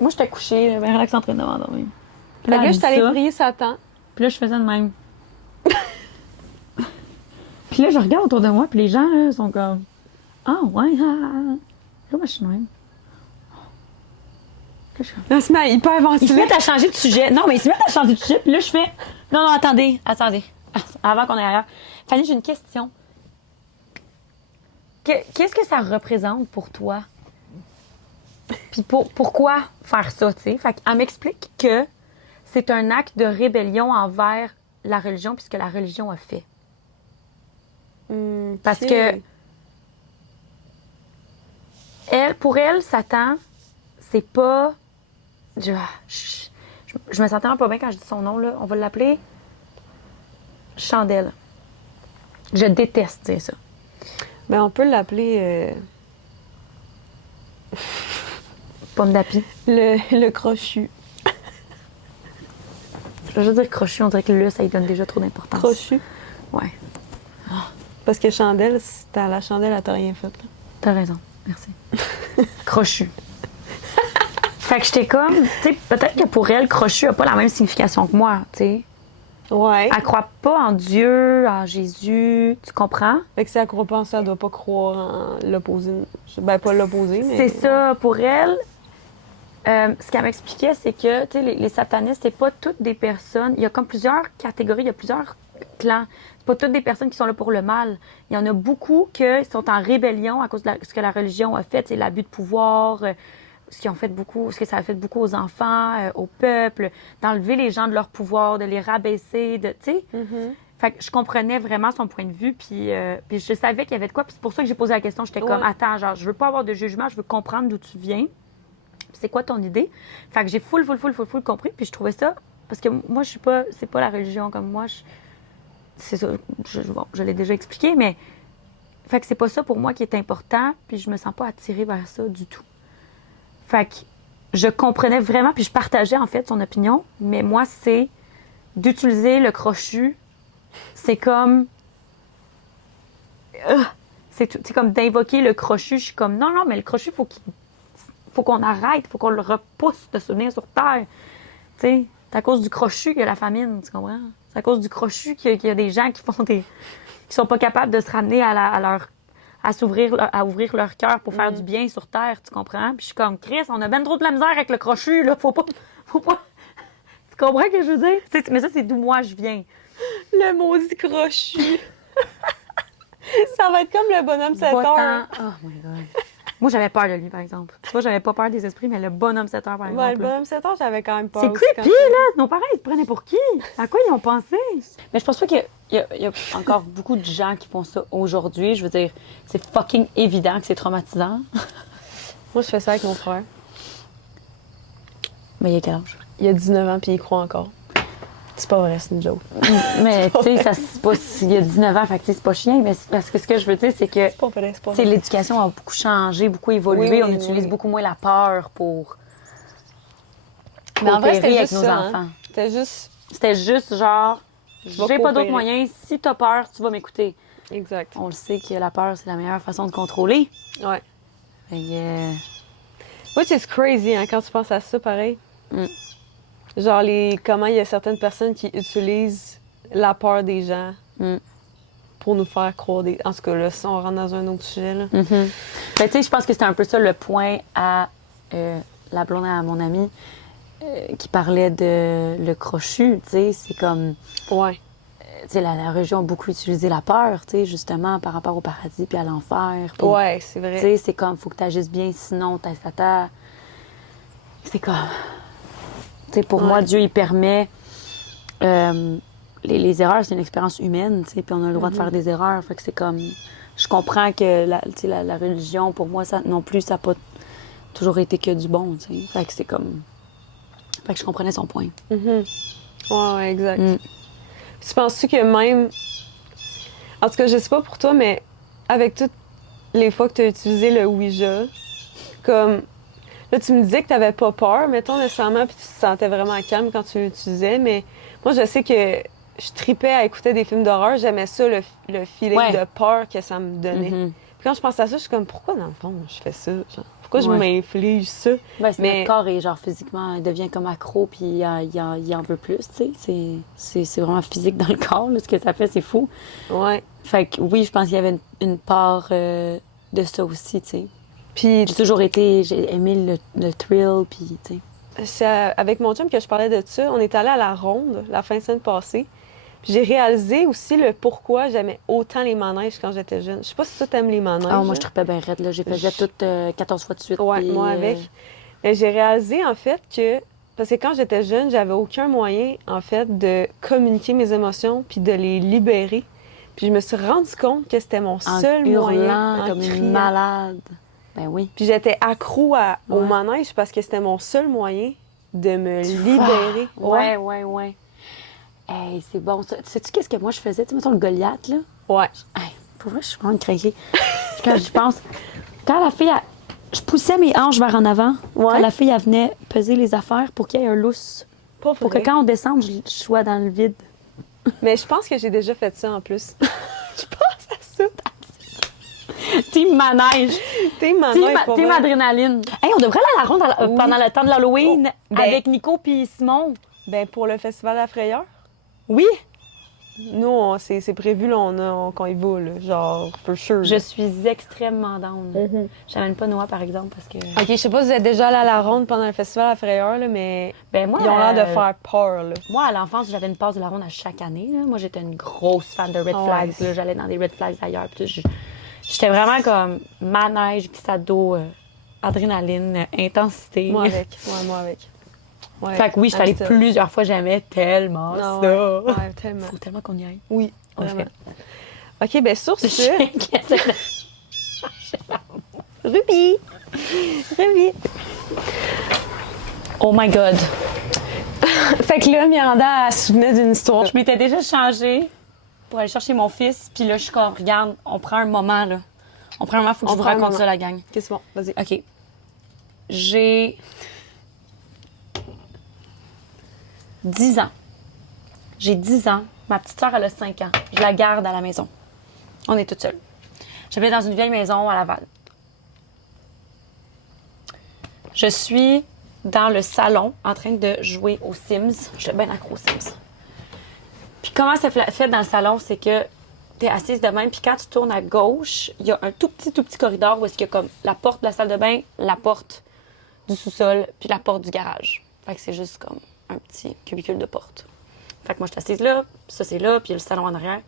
Moi, j'étais couchée, là, ben relax en train de m'endormir. Fait que là, je suis allée prier Satan. Puis là, je faisais de même. Puis là, je regarde autour de moi, puis les gens, là, sont comme. Ah, ouais, ah. Là, moi, je suis de même. Là, je suis comme. Là, se met hyper Ils se ventilé. mettent à changer de sujet. Non, mais ils se mettent à changer de sujet, puis là, je fais. Non, attendez. Avant qu'on aille ailleurs. Fanny, j'ai une question. Qu'est-ce que ça représente pour toi? Puis pourquoi faire ça, tu sais? Fait qu'elle m'explique que c'est un acte de rébellion envers la religion, puisque la religion a fait. Parce que pour elle, Satan, c'est pas... Je me sentais vraiment pas bien quand je dis son nom, là. On va l'appeler Chandelle. Je déteste dire ça. Ben, on peut l'appeler Pomme d'api. le crochu. Je veux juste dire crochu, on dirait que là, ça lui donne déjà trop d'importance. Crochu. Ouais, Parce que chandelle, à la chandelle, elle t'a rien fait. Là. t'as raison. Merci. Crochu. Fait que j'étais comme, tu sais, peut-être que pour elle, crochu a pas la même signification que moi, tu sais. Ouais. Elle croit pas en Dieu, en Jésus, tu comprends? Fait que si elle croit pas en ça, elle doit pas croire en l'opposé. Ben, pas l'opposé, mais... C'est ça, pour elle. Ce qu'elle m'expliquait, c'est que, tu sais, les satanistes, c'est pas toutes des personnes. Il y a comme plusieurs catégories, il y a plusieurs clans. C'est pas toutes des personnes qui sont là pour le mal. Il y en a beaucoup qui sont en rébellion à cause de ce que la religion a fait, c'est l'abus de pouvoir, ce que ça a fait beaucoup aux enfants, au peuple, d'enlever les gens de leur pouvoir, de les rabaisser, tu sais. Fait que je comprenais vraiment son point de vue, puis je savais qu'il y avait de quoi. Puis c'est pour ça que j'ai posé la question. J'étais comme, attends, genre, je veux pas avoir de jugement, je veux comprendre d'où tu viens. Puis c'est quoi ton idée? Fait que j'ai full compris, puis je trouvais ça... Parce que moi, je suis pas... C'est pas la religion comme moi. C'est ça, je l'ai déjà expliqué, mais... Fait que c'est pas ça pour moi qui est important, puis je me sens pas attirée vers ça du tout. Fait que je comprenais vraiment, puis je partageais, en fait, son opinion, mais moi, c'est d'utiliser le crochu, c'est comme... c'est comme d'invoquer le crochu. Je suis comme, non, mais le crochu, faut qu'on arrête, faut qu'on le repousse de se venir sur Terre. Tu sais, c'est à cause du crochu qu'il y a la famine, tu comprends? C'est à cause du crochu qu'il y a des gens qui sont pas capables de se ramener à ouvrir leur cœur pour faire du bien sur Terre, tu comprends? Puis je suis comme, Chris, on a ben trop de la misère avec le crochu, là, faut pas... Tu comprends ce que je veux dire? Mais ça, c'est d'où moi je viens. Le maudit crochu. Ça va être comme le bonhomme 7 heures. Oh my God. Moi, j'avais peur de lui, par exemple. Tu vois, j'avais pas peur des esprits, mais le bonhomme 7 heures, par exemple. Ouais, le bonhomme 7 ans, j'avais quand même peur. C'est aussi creepy, quand j'étais- là! Nos parents, ils se prenaient pour qui? À quoi ils ont pensé? Mais je pense pas qu'il y a encore beaucoup de gens qui font ça aujourd'hui. Je veux dire, c'est fucking évident que c'est traumatisant. Moi, je fais ça avec mon frère. Mais il y a quel âge? Il a 19 ans, puis il croit encore. C'est pas vrai, c'est une joke. Mais tu sais, ça c'est pas il y a 19 ans, fait que tu sais, c'est pas chien, mais c'est parce que ce que je veux dire, c'est que C'est pas vrai, c'est pas tu sais, vrai. l'éducation a beaucoup changé, beaucoup évolué. Oui, oui, On utilise oui. beaucoup moins la peur pour Mais en vrai, coopérer c'était avec juste nos ça, enfants. hein. C'était juste... C'était juste genre, vas j'ai pas coopérer. d'autres moyens. Si t'as peur, tu vas m'écouter. Exact. On le sait que la peur, c'est la meilleure façon de contrôler. Ouais. Fait que, Which is crazy, hein, quand tu penses à ça, pareil. Mm. Genre, comment il y a certaines personnes qui utilisent la peur des gens Mm. pour nous faire croire des... En tout cas, là, ça, on rentre dans un autre sujet, là. Ben, tu sais, je pense que c'était un peu ça le point à la blonde à mon ami qui parlait de le crochu. Tu sais, c'est comme, Ouais. tu sais, la religion a beaucoup utilisé la peur, tu sais, justement, par rapport au paradis puis à l'enfer. Puis, Ouais, c'est tu vrai. sais, c'est comme, faut que tu agisses bien, sinon, c'est comme. Tu sais, pour Ouais. moi, Dieu, il permet. Les erreurs, c'est une expérience humaine, tu sais, puis on a le droit de faire des erreurs. Fait que c'est comme. Je comprends que tu sais, la religion, pour moi, ça non plus, ça n'a pas toujours été que du bon, tu sais. Fait que c'est comme. Fait que je comprenais son point. Ouais, ouais, exact. Mm. Tu penses-tu que même... En tout cas, je sais pas pour toi, mais avec toutes les fois que tu as utilisé le Ouija, comme... Là, tu me disais que tu n'avais pas peur, mettons, nécessairement, puis tu te sentais vraiment calme quand tu l'utilisais, mais moi, je sais que je tripais à écouter des films d'horreur. J'aimais ça, le feeling Ouais. de peur que ça me donnait. Mhm. Puis quand je pense à ça, je suis comme, pourquoi, dans le fond, je fais ça? Genre, pourquoi je Ouais. m'inflige ça? Ouais, c'est Mais- notre corps est genre physiquement, il devient comme accro puis il en veut plus, tu sais. C'est vraiment physique dans le corps, là, ce que ça fait, c'est fou. Ouais. Fait que oui, je pense qu'il y avait une part de ça aussi, tu sais. Puis J'ai aimé le thrill, puis tu sais. c'est avec mon chum que je parlais de ça. On est allé à la Ronde la fin de semaine passée. Puis j'ai réalisé aussi le pourquoi j'aimais autant les manèges quand j'étais jeune. Je sais pas si toi t'aimes les manèges. Ah, moi, là. je trippais bien raide, là. J'ai fait toutes 14 fois de suite. Ouais, puis, moi avec. Mais j'ai réalisé en fait que parce que quand j'étais jeune, j'avais aucun moyen en fait de communiquer mes émotions puis de les libérer. Puis je me suis rendu compte que c'était mon en seul moyen hurlant en comme une criant. malade. Ben oui. Puis j'étais accro au Ouais. manège parce que c'était mon seul moyen de me libérer. Ouais. Hey, c'est bon. Ça. Sais-tu qu'est-ce que moi je faisais? Tu sais, mettons le Goliath, là. Ouais. Hey, pour vrai, je suis vraiment craquée. Quand j'y pense, quand la fille, je poussais mes hanches vers en avant, Ouais. quand la fille, elle venait peser les affaires pour qu'il y ait un lousse. Pas Pour que vrai. quand on descende, je sois dans le vide. Mais je pense que j'ai déjà fait ça en plus. je pense à ça. Team manège. Team manège, pour Team vrai. adrénaline. Hey, on devrait aller à la ronde Oui. pendant le temps de l'Halloween Oh, ben- avec Nico puis Simon. Ben, pour le Festival de la Frayeur, Oui, nous, c'est prévu, là, qu'on y va, là, genre, for sure. je suis extrêmement down. Mhm. J'amène pas Noah, par exemple, parce que... OK, je sais pas si vous êtes déjà allé à la ronde pendant le Festival de la Frayeur, là, mais Ben moi, ils ont l'air de faire peur, là. Moi, à l'enfance, j'avais une passe de la ronde à chaque année. Là. Moi, j'étais une grosse fan de Red Ah Flags. ouais. là. J'allais dans des Red Flags ailleurs. Puis j'étais vraiment comme manège, glissado, adrénaline, intensité. Moi avec. Ouais, moi avec. Ouais. Fait que oui, je suis allée Amstel. plusieurs fois. J'aimais tellement Ah ça. ouais. Ouais, tellement. Faut tellement qu'on y aille. Oui, On le vraiment. OK, ben sur Je ce, sais que c'est- Ruby! Ruby! Oh my God. Fait que là, Miranda, elle se souvenait d'une histoire. Je m'étais déjà changée pour aller chercher mon fils. Puis là, je suis comme, regarde, on prend un moment, là. On prend un moment, faut que On je vous prend un raconte moment. ça, la gang. OK, c'est bon, vas-y. OK. J'ai 10 ans. J'ai 10 ans. Ma petite sœur, elle a 5 ans. Je la garde à la maison. On est toutes seules. J'habite dans une vieille maison à Laval. Je suis dans le salon en train de jouer aux Sims. Je suis bien accro aux Sims. Puis comment ça fait dans le salon, c'est que tu es assise de même, puis quand tu tournes à gauche, il y a un tout petit corridor où est-ce qu'il y a comme la porte de la salle de bain, la porte du sous-sol, puis la porte du garage. Fait que c'est juste comme un petit cubicule de porte. Fait que moi, je suis assise là, puis ça, c'est là, puis il y a le salon en arrière.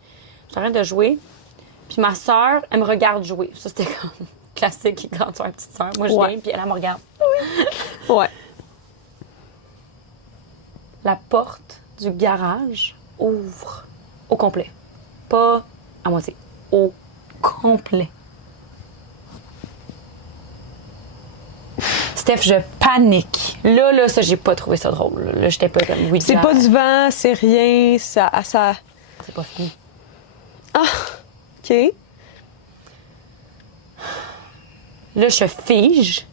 Je suis en train de jouer, puis ma sœur, elle me regarde jouer. Ça, c'était comme classique quand tu as une petite sœur. Moi, je Ouais. viens, puis elle me regarde. Ouais. La porte du garage ouvre au complet. Pas à moitié. Au complet. Steph, je panique. Là, ça, j'ai pas trouvé ça drôle. Là, j'étais pas comme oui. C'est pas du vent, c'est rien, ça... C'est pas fini. OK. Là, je fige.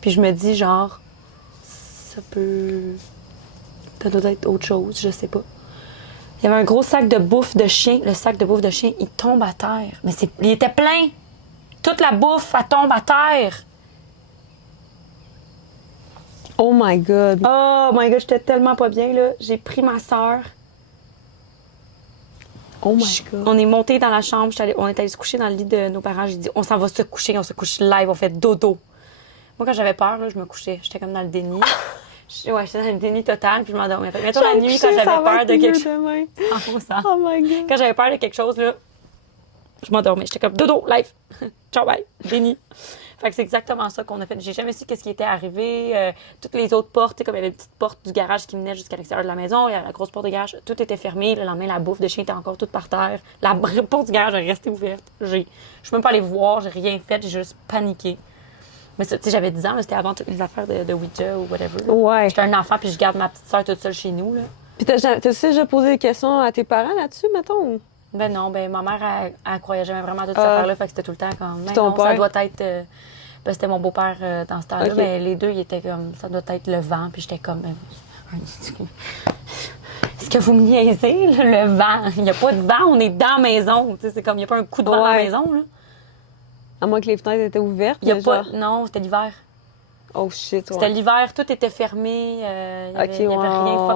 Puis je me dis, genre, ça doit être autre chose, je sais pas. Il y avait un gros sac de bouffe de chien. Le sac de bouffe de chien, il tombe à terre. Mais il était plein. Toute la bouffe, elle tombe à terre. Oh my God. Oh my God, j'étais tellement pas bien, là. J'ai pris ma sœur. Oh my God. On est monté dans la chambre. On est allé se coucher dans le lit de nos parents. J'ai dit, on s'en va se coucher. On se couche live. On fait dodo. Moi, quand j'avais peur, là, je me couchais. J'étais comme dans le déni. Ouais, j'étais dans le déni total. Puis je m'endormais. Mais toi, la nuit, quand j'avais peur de quelque chose. Oh my God. Quand j'avais peur de quelque chose, là, je m'endormais. J'étais comme dodo, live. Ciao, bye. Déni. Fait que c'est exactement ça qu'on a fait. J'ai jamais su qu'est-ce qui était arrivé. Toutes les autres portes, tu sais, comme il y avait une petite porte du garage qui menait jusqu'à l'extérieur de la maison, il y avait la grosse porte de garage, tout était fermé. Le lendemain, la bouffe de chien était encore toute par terre. La porte du garage est restée ouverte. Je suis même pas allée voir, j'ai rien fait, j'ai juste paniqué. Mais tu sais, j'avais 10 ans, là, c'était avant toutes les affaires de Ouija ou whatever. Là. Ouais. J'étais un enfant, puis je garde ma petite soeur toute seule chez nous. Là. Puis t'as déjà posé des questions à tes parents là-dessus, mettons? Ou... Ben non, ben ma mère, elle croyait jamais vraiment à toutes ces Ah. affaires-là, fait que c'était tout le temps comme, ben ton non, ça père? doit être... ben, c'était mon beau-père dans ce temps-là, Ok. mais les deux, ils étaient comme, ça doit être le vent, puis j'étais comme, est-ce que vous me niaisez, là, le vent? Il n'y a pas de vent, on est dans la maison, tu sais, c'est comme, il n'y a pas un coup de vent dans la Ouais. maison, là. À moins que les fenêtres étaient ouvertes. Il y a mais pas... genre- Non, c'était l'hiver. Oh shit, C'était ouais. l'hiver, tout était fermé, il y avait, Ok, il y avait rien,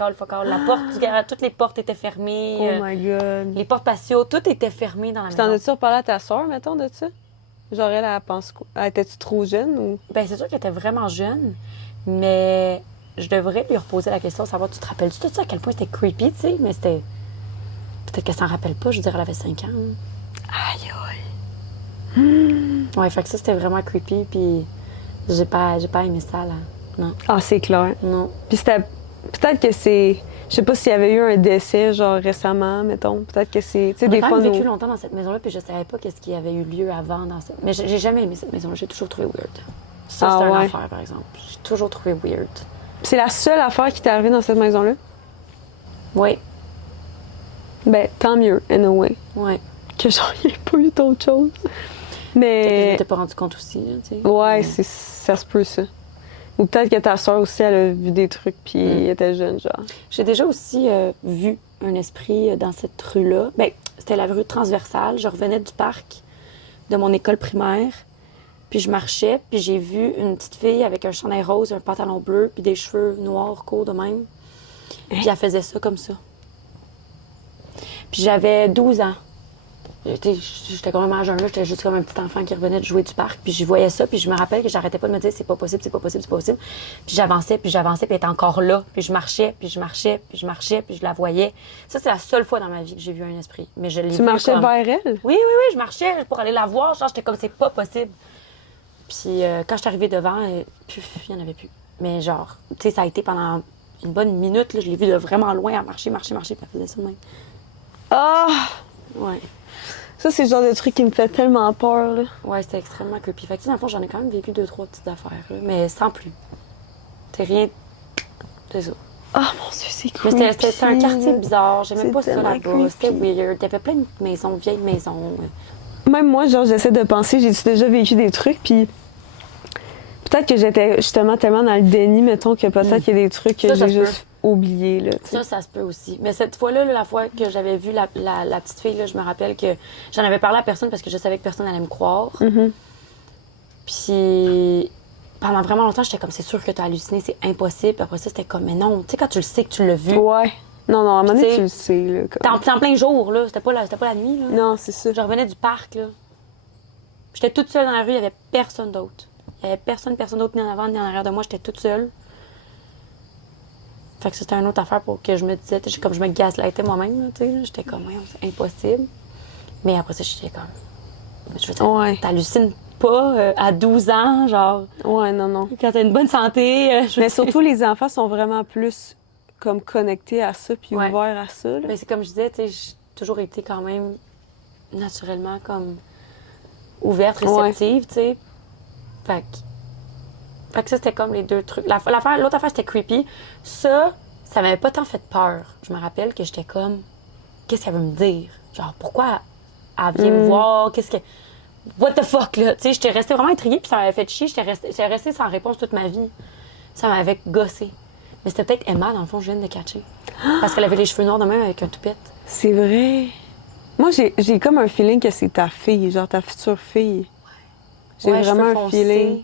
ouais. focal. La porte du garage, toutes les portes étaient fermées, Oh my God. les portes patio, tout était fermé dans la Puis maison. t'en as-tu reparlé à ta soeur, mettons, de ça? Genre, elle pense quoi? Étais-tu trop jeune ou? Ben, c'est sûr qu'elle était vraiment jeune, mais je devrais lui reposer la question, savoir, tu te rappelles-tu tout ça, à quel point c'était creepy, tu sais, mais c'était... Peut-être qu'elle s'en rappelle pas, je veux dire, elle avait 5 ans. Hein. Aïe, aïe. Ouais, fait que ça, c'était vraiment creepy, puis j'ai pas aimé ça, là. Non, Ah, c'est clair. non. Puis c'était. Peut-être que c'est. Je sais pas s'il y avait eu un décès, genre récemment, mettons. Peut-être que c'est. Tu sais, On a des quand fois, même vécu nous. longtemps dans cette maison-là, puis je savais pas qu'est-ce qui avait eu lieu avant dans cette... Mais j'ai jamais aimé cette maison-là, j'ai toujours trouvé weird. Ça, Ah c'est un ouais. affaire, par exemple. J'ai toujours trouvé weird. C'est la seule affaire qui t'est arrivée dans cette maison-là? Oui, Ben, tant mieux, anyway. ouais. Que genre, il n'y ait pas eu d'autre chose. Je Mais. m'étais pas rendu compte aussi, là, tu sais. Ouais, ça se peut, ça. Ou peut-être que ta soeur aussi, elle a vu des trucs, puis elle était jeune, genre. J'ai déjà aussi vu un esprit dans cette rue-là. Ben, c'était la rue transversale. Je revenais du parc de mon école primaire. Puis je marchais, puis j'ai vu une petite fille avec un chandail rose, un pantalon bleu, puis des cheveux noirs courts de même. Puis elle faisait ça comme ça. Puis j'avais 12 ans. J'étais quand même jeune, là. J'étais juste comme un petit enfant qui revenait de jouer du parc. Puis je voyais ça, puis je me rappelle que j'arrêtais pas de me dire c'est pas possible, c'est pas possible, c'est pas possible. Puis j'avançais, puis elle était encore là. Puis je marchais, puis je marchais, puis je marchais, puis je la voyais. Ça, c'est la seule fois dans ma vie que j'ai vu un esprit. Mais je l'ai vu Tu marchais comme... vers elle? Oui, je marchais pour aller la voir. Genre, j'étais comme c'est pas possible. Puis quand je suis arrivée devant, puf, il n'y en avait plus. Mais genre, tu sais, ça a été pendant une bonne minute, là, je l'ai vu de vraiment loin à marcher, puis elle faisait ça de même. Ah! Ouais. Ça, c'est le genre de truc qui me fait tellement peur, là. Ouais, c'était extrêmement creepy. Fait que, dans le fond, j'en ai quand même vécu 2-3 petites affaires, là, mais sans plus. C'est rien. C'est ça. Ah, mon Dieu, c'est Mais creepy. c'était un quartier bizarre. J'aimais C'est pas ça tellement là-bas. C'était creepy. weird. Il y avait plein de maisons, vieilles maisons. Même moi, genre, j'essaie de penser, j'ai déjà vécu des trucs, puis peut-être que j'étais justement tellement dans le déni, mettons, que peut-être qu'il y a des trucs que Ça se j'ai peut. juste oubliés, là, tu sais. Ça se peut aussi. Mais cette fois-là, la fois que j'avais vu la petite fille, là, je me rappelle que j'en avais parlé à personne parce que je savais que personne allait me croire. Mhm. Puis pendant vraiment longtemps, j'étais comme, c'est sûr que t'as halluciné, c'est impossible. Puis après ça, c'était comme, mais non, tu sais, quand tu le sais que tu l'as vu, Ouais. Non, à un moment donné, T'sais, tu le sais, là. t'es en plein jour, là. C'était pas la nuit, là. Non, c'est ça. Je revenais du parc, là. J'étais toute seule dans la rue, il y avait personne d'autre. Il y avait personne d'autre, ni en avant, ni en arrière de moi. J'étais toute seule. Fait que c'était une autre affaire pour que je me disais, comme je me gaslightais moi-même, tu sais. J'étais comme, ouais, c'est impossible. Mais après ça, j'étais comme, Je veux dire, Ouais. t'hallucines pas à 12 ans, genre, Ouais, non. quand t'as une bonne santé. Je veux Mais dire. surtout, les enfants sont vraiment plus comme connectés à ça puis Ouais. ouverts à ça. Là. Mais c'est comme je disais, tu sais, j'ai toujours été quand même naturellement comme ouverte, réceptive, tu sais. Fait que ça, c'était comme les deux trucs. L'autre affaire, c'était creepy. Ça m'avait pas tant fait peur. Je me rappelle que j'étais comme, qu'est-ce qu'elle veut me dire? Genre, pourquoi elle vient me voir? Qu'est-ce que... What the fuck, là? Tu sais, j'étais restée vraiment intriguée, puis ça m'avait fait chier. J'étais restée sans réponse toute ma vie. Ça m'avait gossé. Mais c'était peut-être Emma, dans le fond, je viens de catcher. Parce qu'elle avait les cheveux noirs de même avec un toupette. C'est vrai. Moi, j'ai comme un feeling que c'est ta fille, genre ta future fille. J'ai Ouais, vraiment cheveux un foncés. feeling.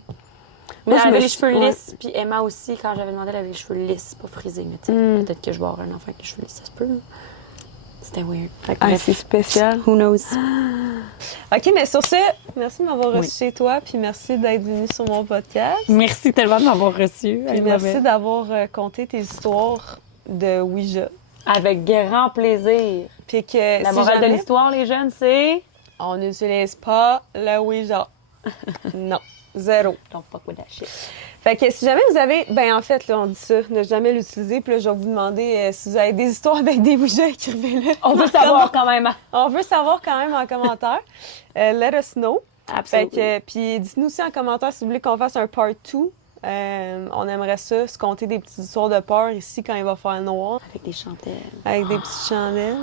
Mais Moi, elle je me avait les suis- cheveux ouais. lisses, puis Emma aussi, quand j'avais demandé, elle avait les cheveux lisses, pas frisés. Mais tu sais, peut-être que je vais avoir un enfant avec les cheveux lisses, ça se peut. Là. C'était weird. Fait que Ah, bref, c'est spécial. who knows? OK, mais sur ce, merci de m'avoir reçu chez toi, puis merci d'être venu sur mon podcast. Merci tellement de m'avoir reçu. Puis merci d'avoir conté tes histoires de Ouija. Avec grand plaisir. Puis que La si morale de jamais, l'histoire, les jeunes, c'est... on n'utilise pas le Ouija. Non, zéro. Don't fuck with that shit. Fait que si jamais vous avez... Ben en fait, là, on dit ça, ne jamais l'utiliser. Puis là, je vais vous demander si vous avez des histoires avec des Ouija, écrivez-le. On veut savoir quand même. On veut savoir quand même en commentaire. Let us know. Fait Absolument. que, puis dites-nous aussi en commentaire si vous voulez qu'on fasse un part 2. On aimerait ça, se compter des petites histoires de peur ici quand il va faire noir, Avec des chantelles. avec des petites chandelles.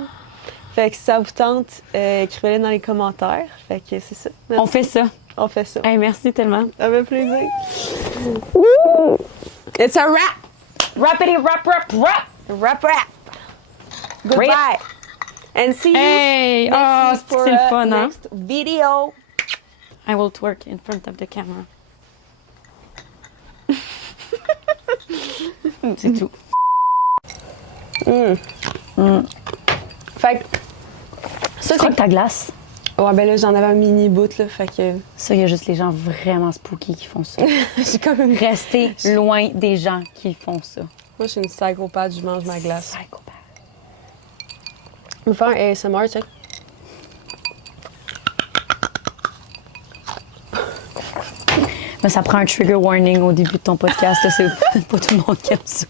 Fait que si ça vous tente, écrivez-les dans les commentaires. Fait que c'est ça. Merci. On fait ça. On fait ça. Hey, merci tellement. Ça fait plaisir. It's a wrap! Rappity rap rap rap! Wrap wrap! Goodbye! And see you Hey! next Oh, week for c'est le fun, hein? next video. I will twerk in front of the camera. C'est tout. Fait que ça, C'est quoi ta glace? Ouais, ben là, j'en avais un mini bout, là, fait que Ça, il y a juste les gens vraiment spooky qui font ça. j'ai comme une... Restez loin des gens qui font ça. Moi, je suis une psychopathe, je mange ma glace. Psychopathe. Je vais faire un ASMR, check. Mais ça prend un trigger warning au début de ton podcast. là, C'est pas tout le monde qui aime ça.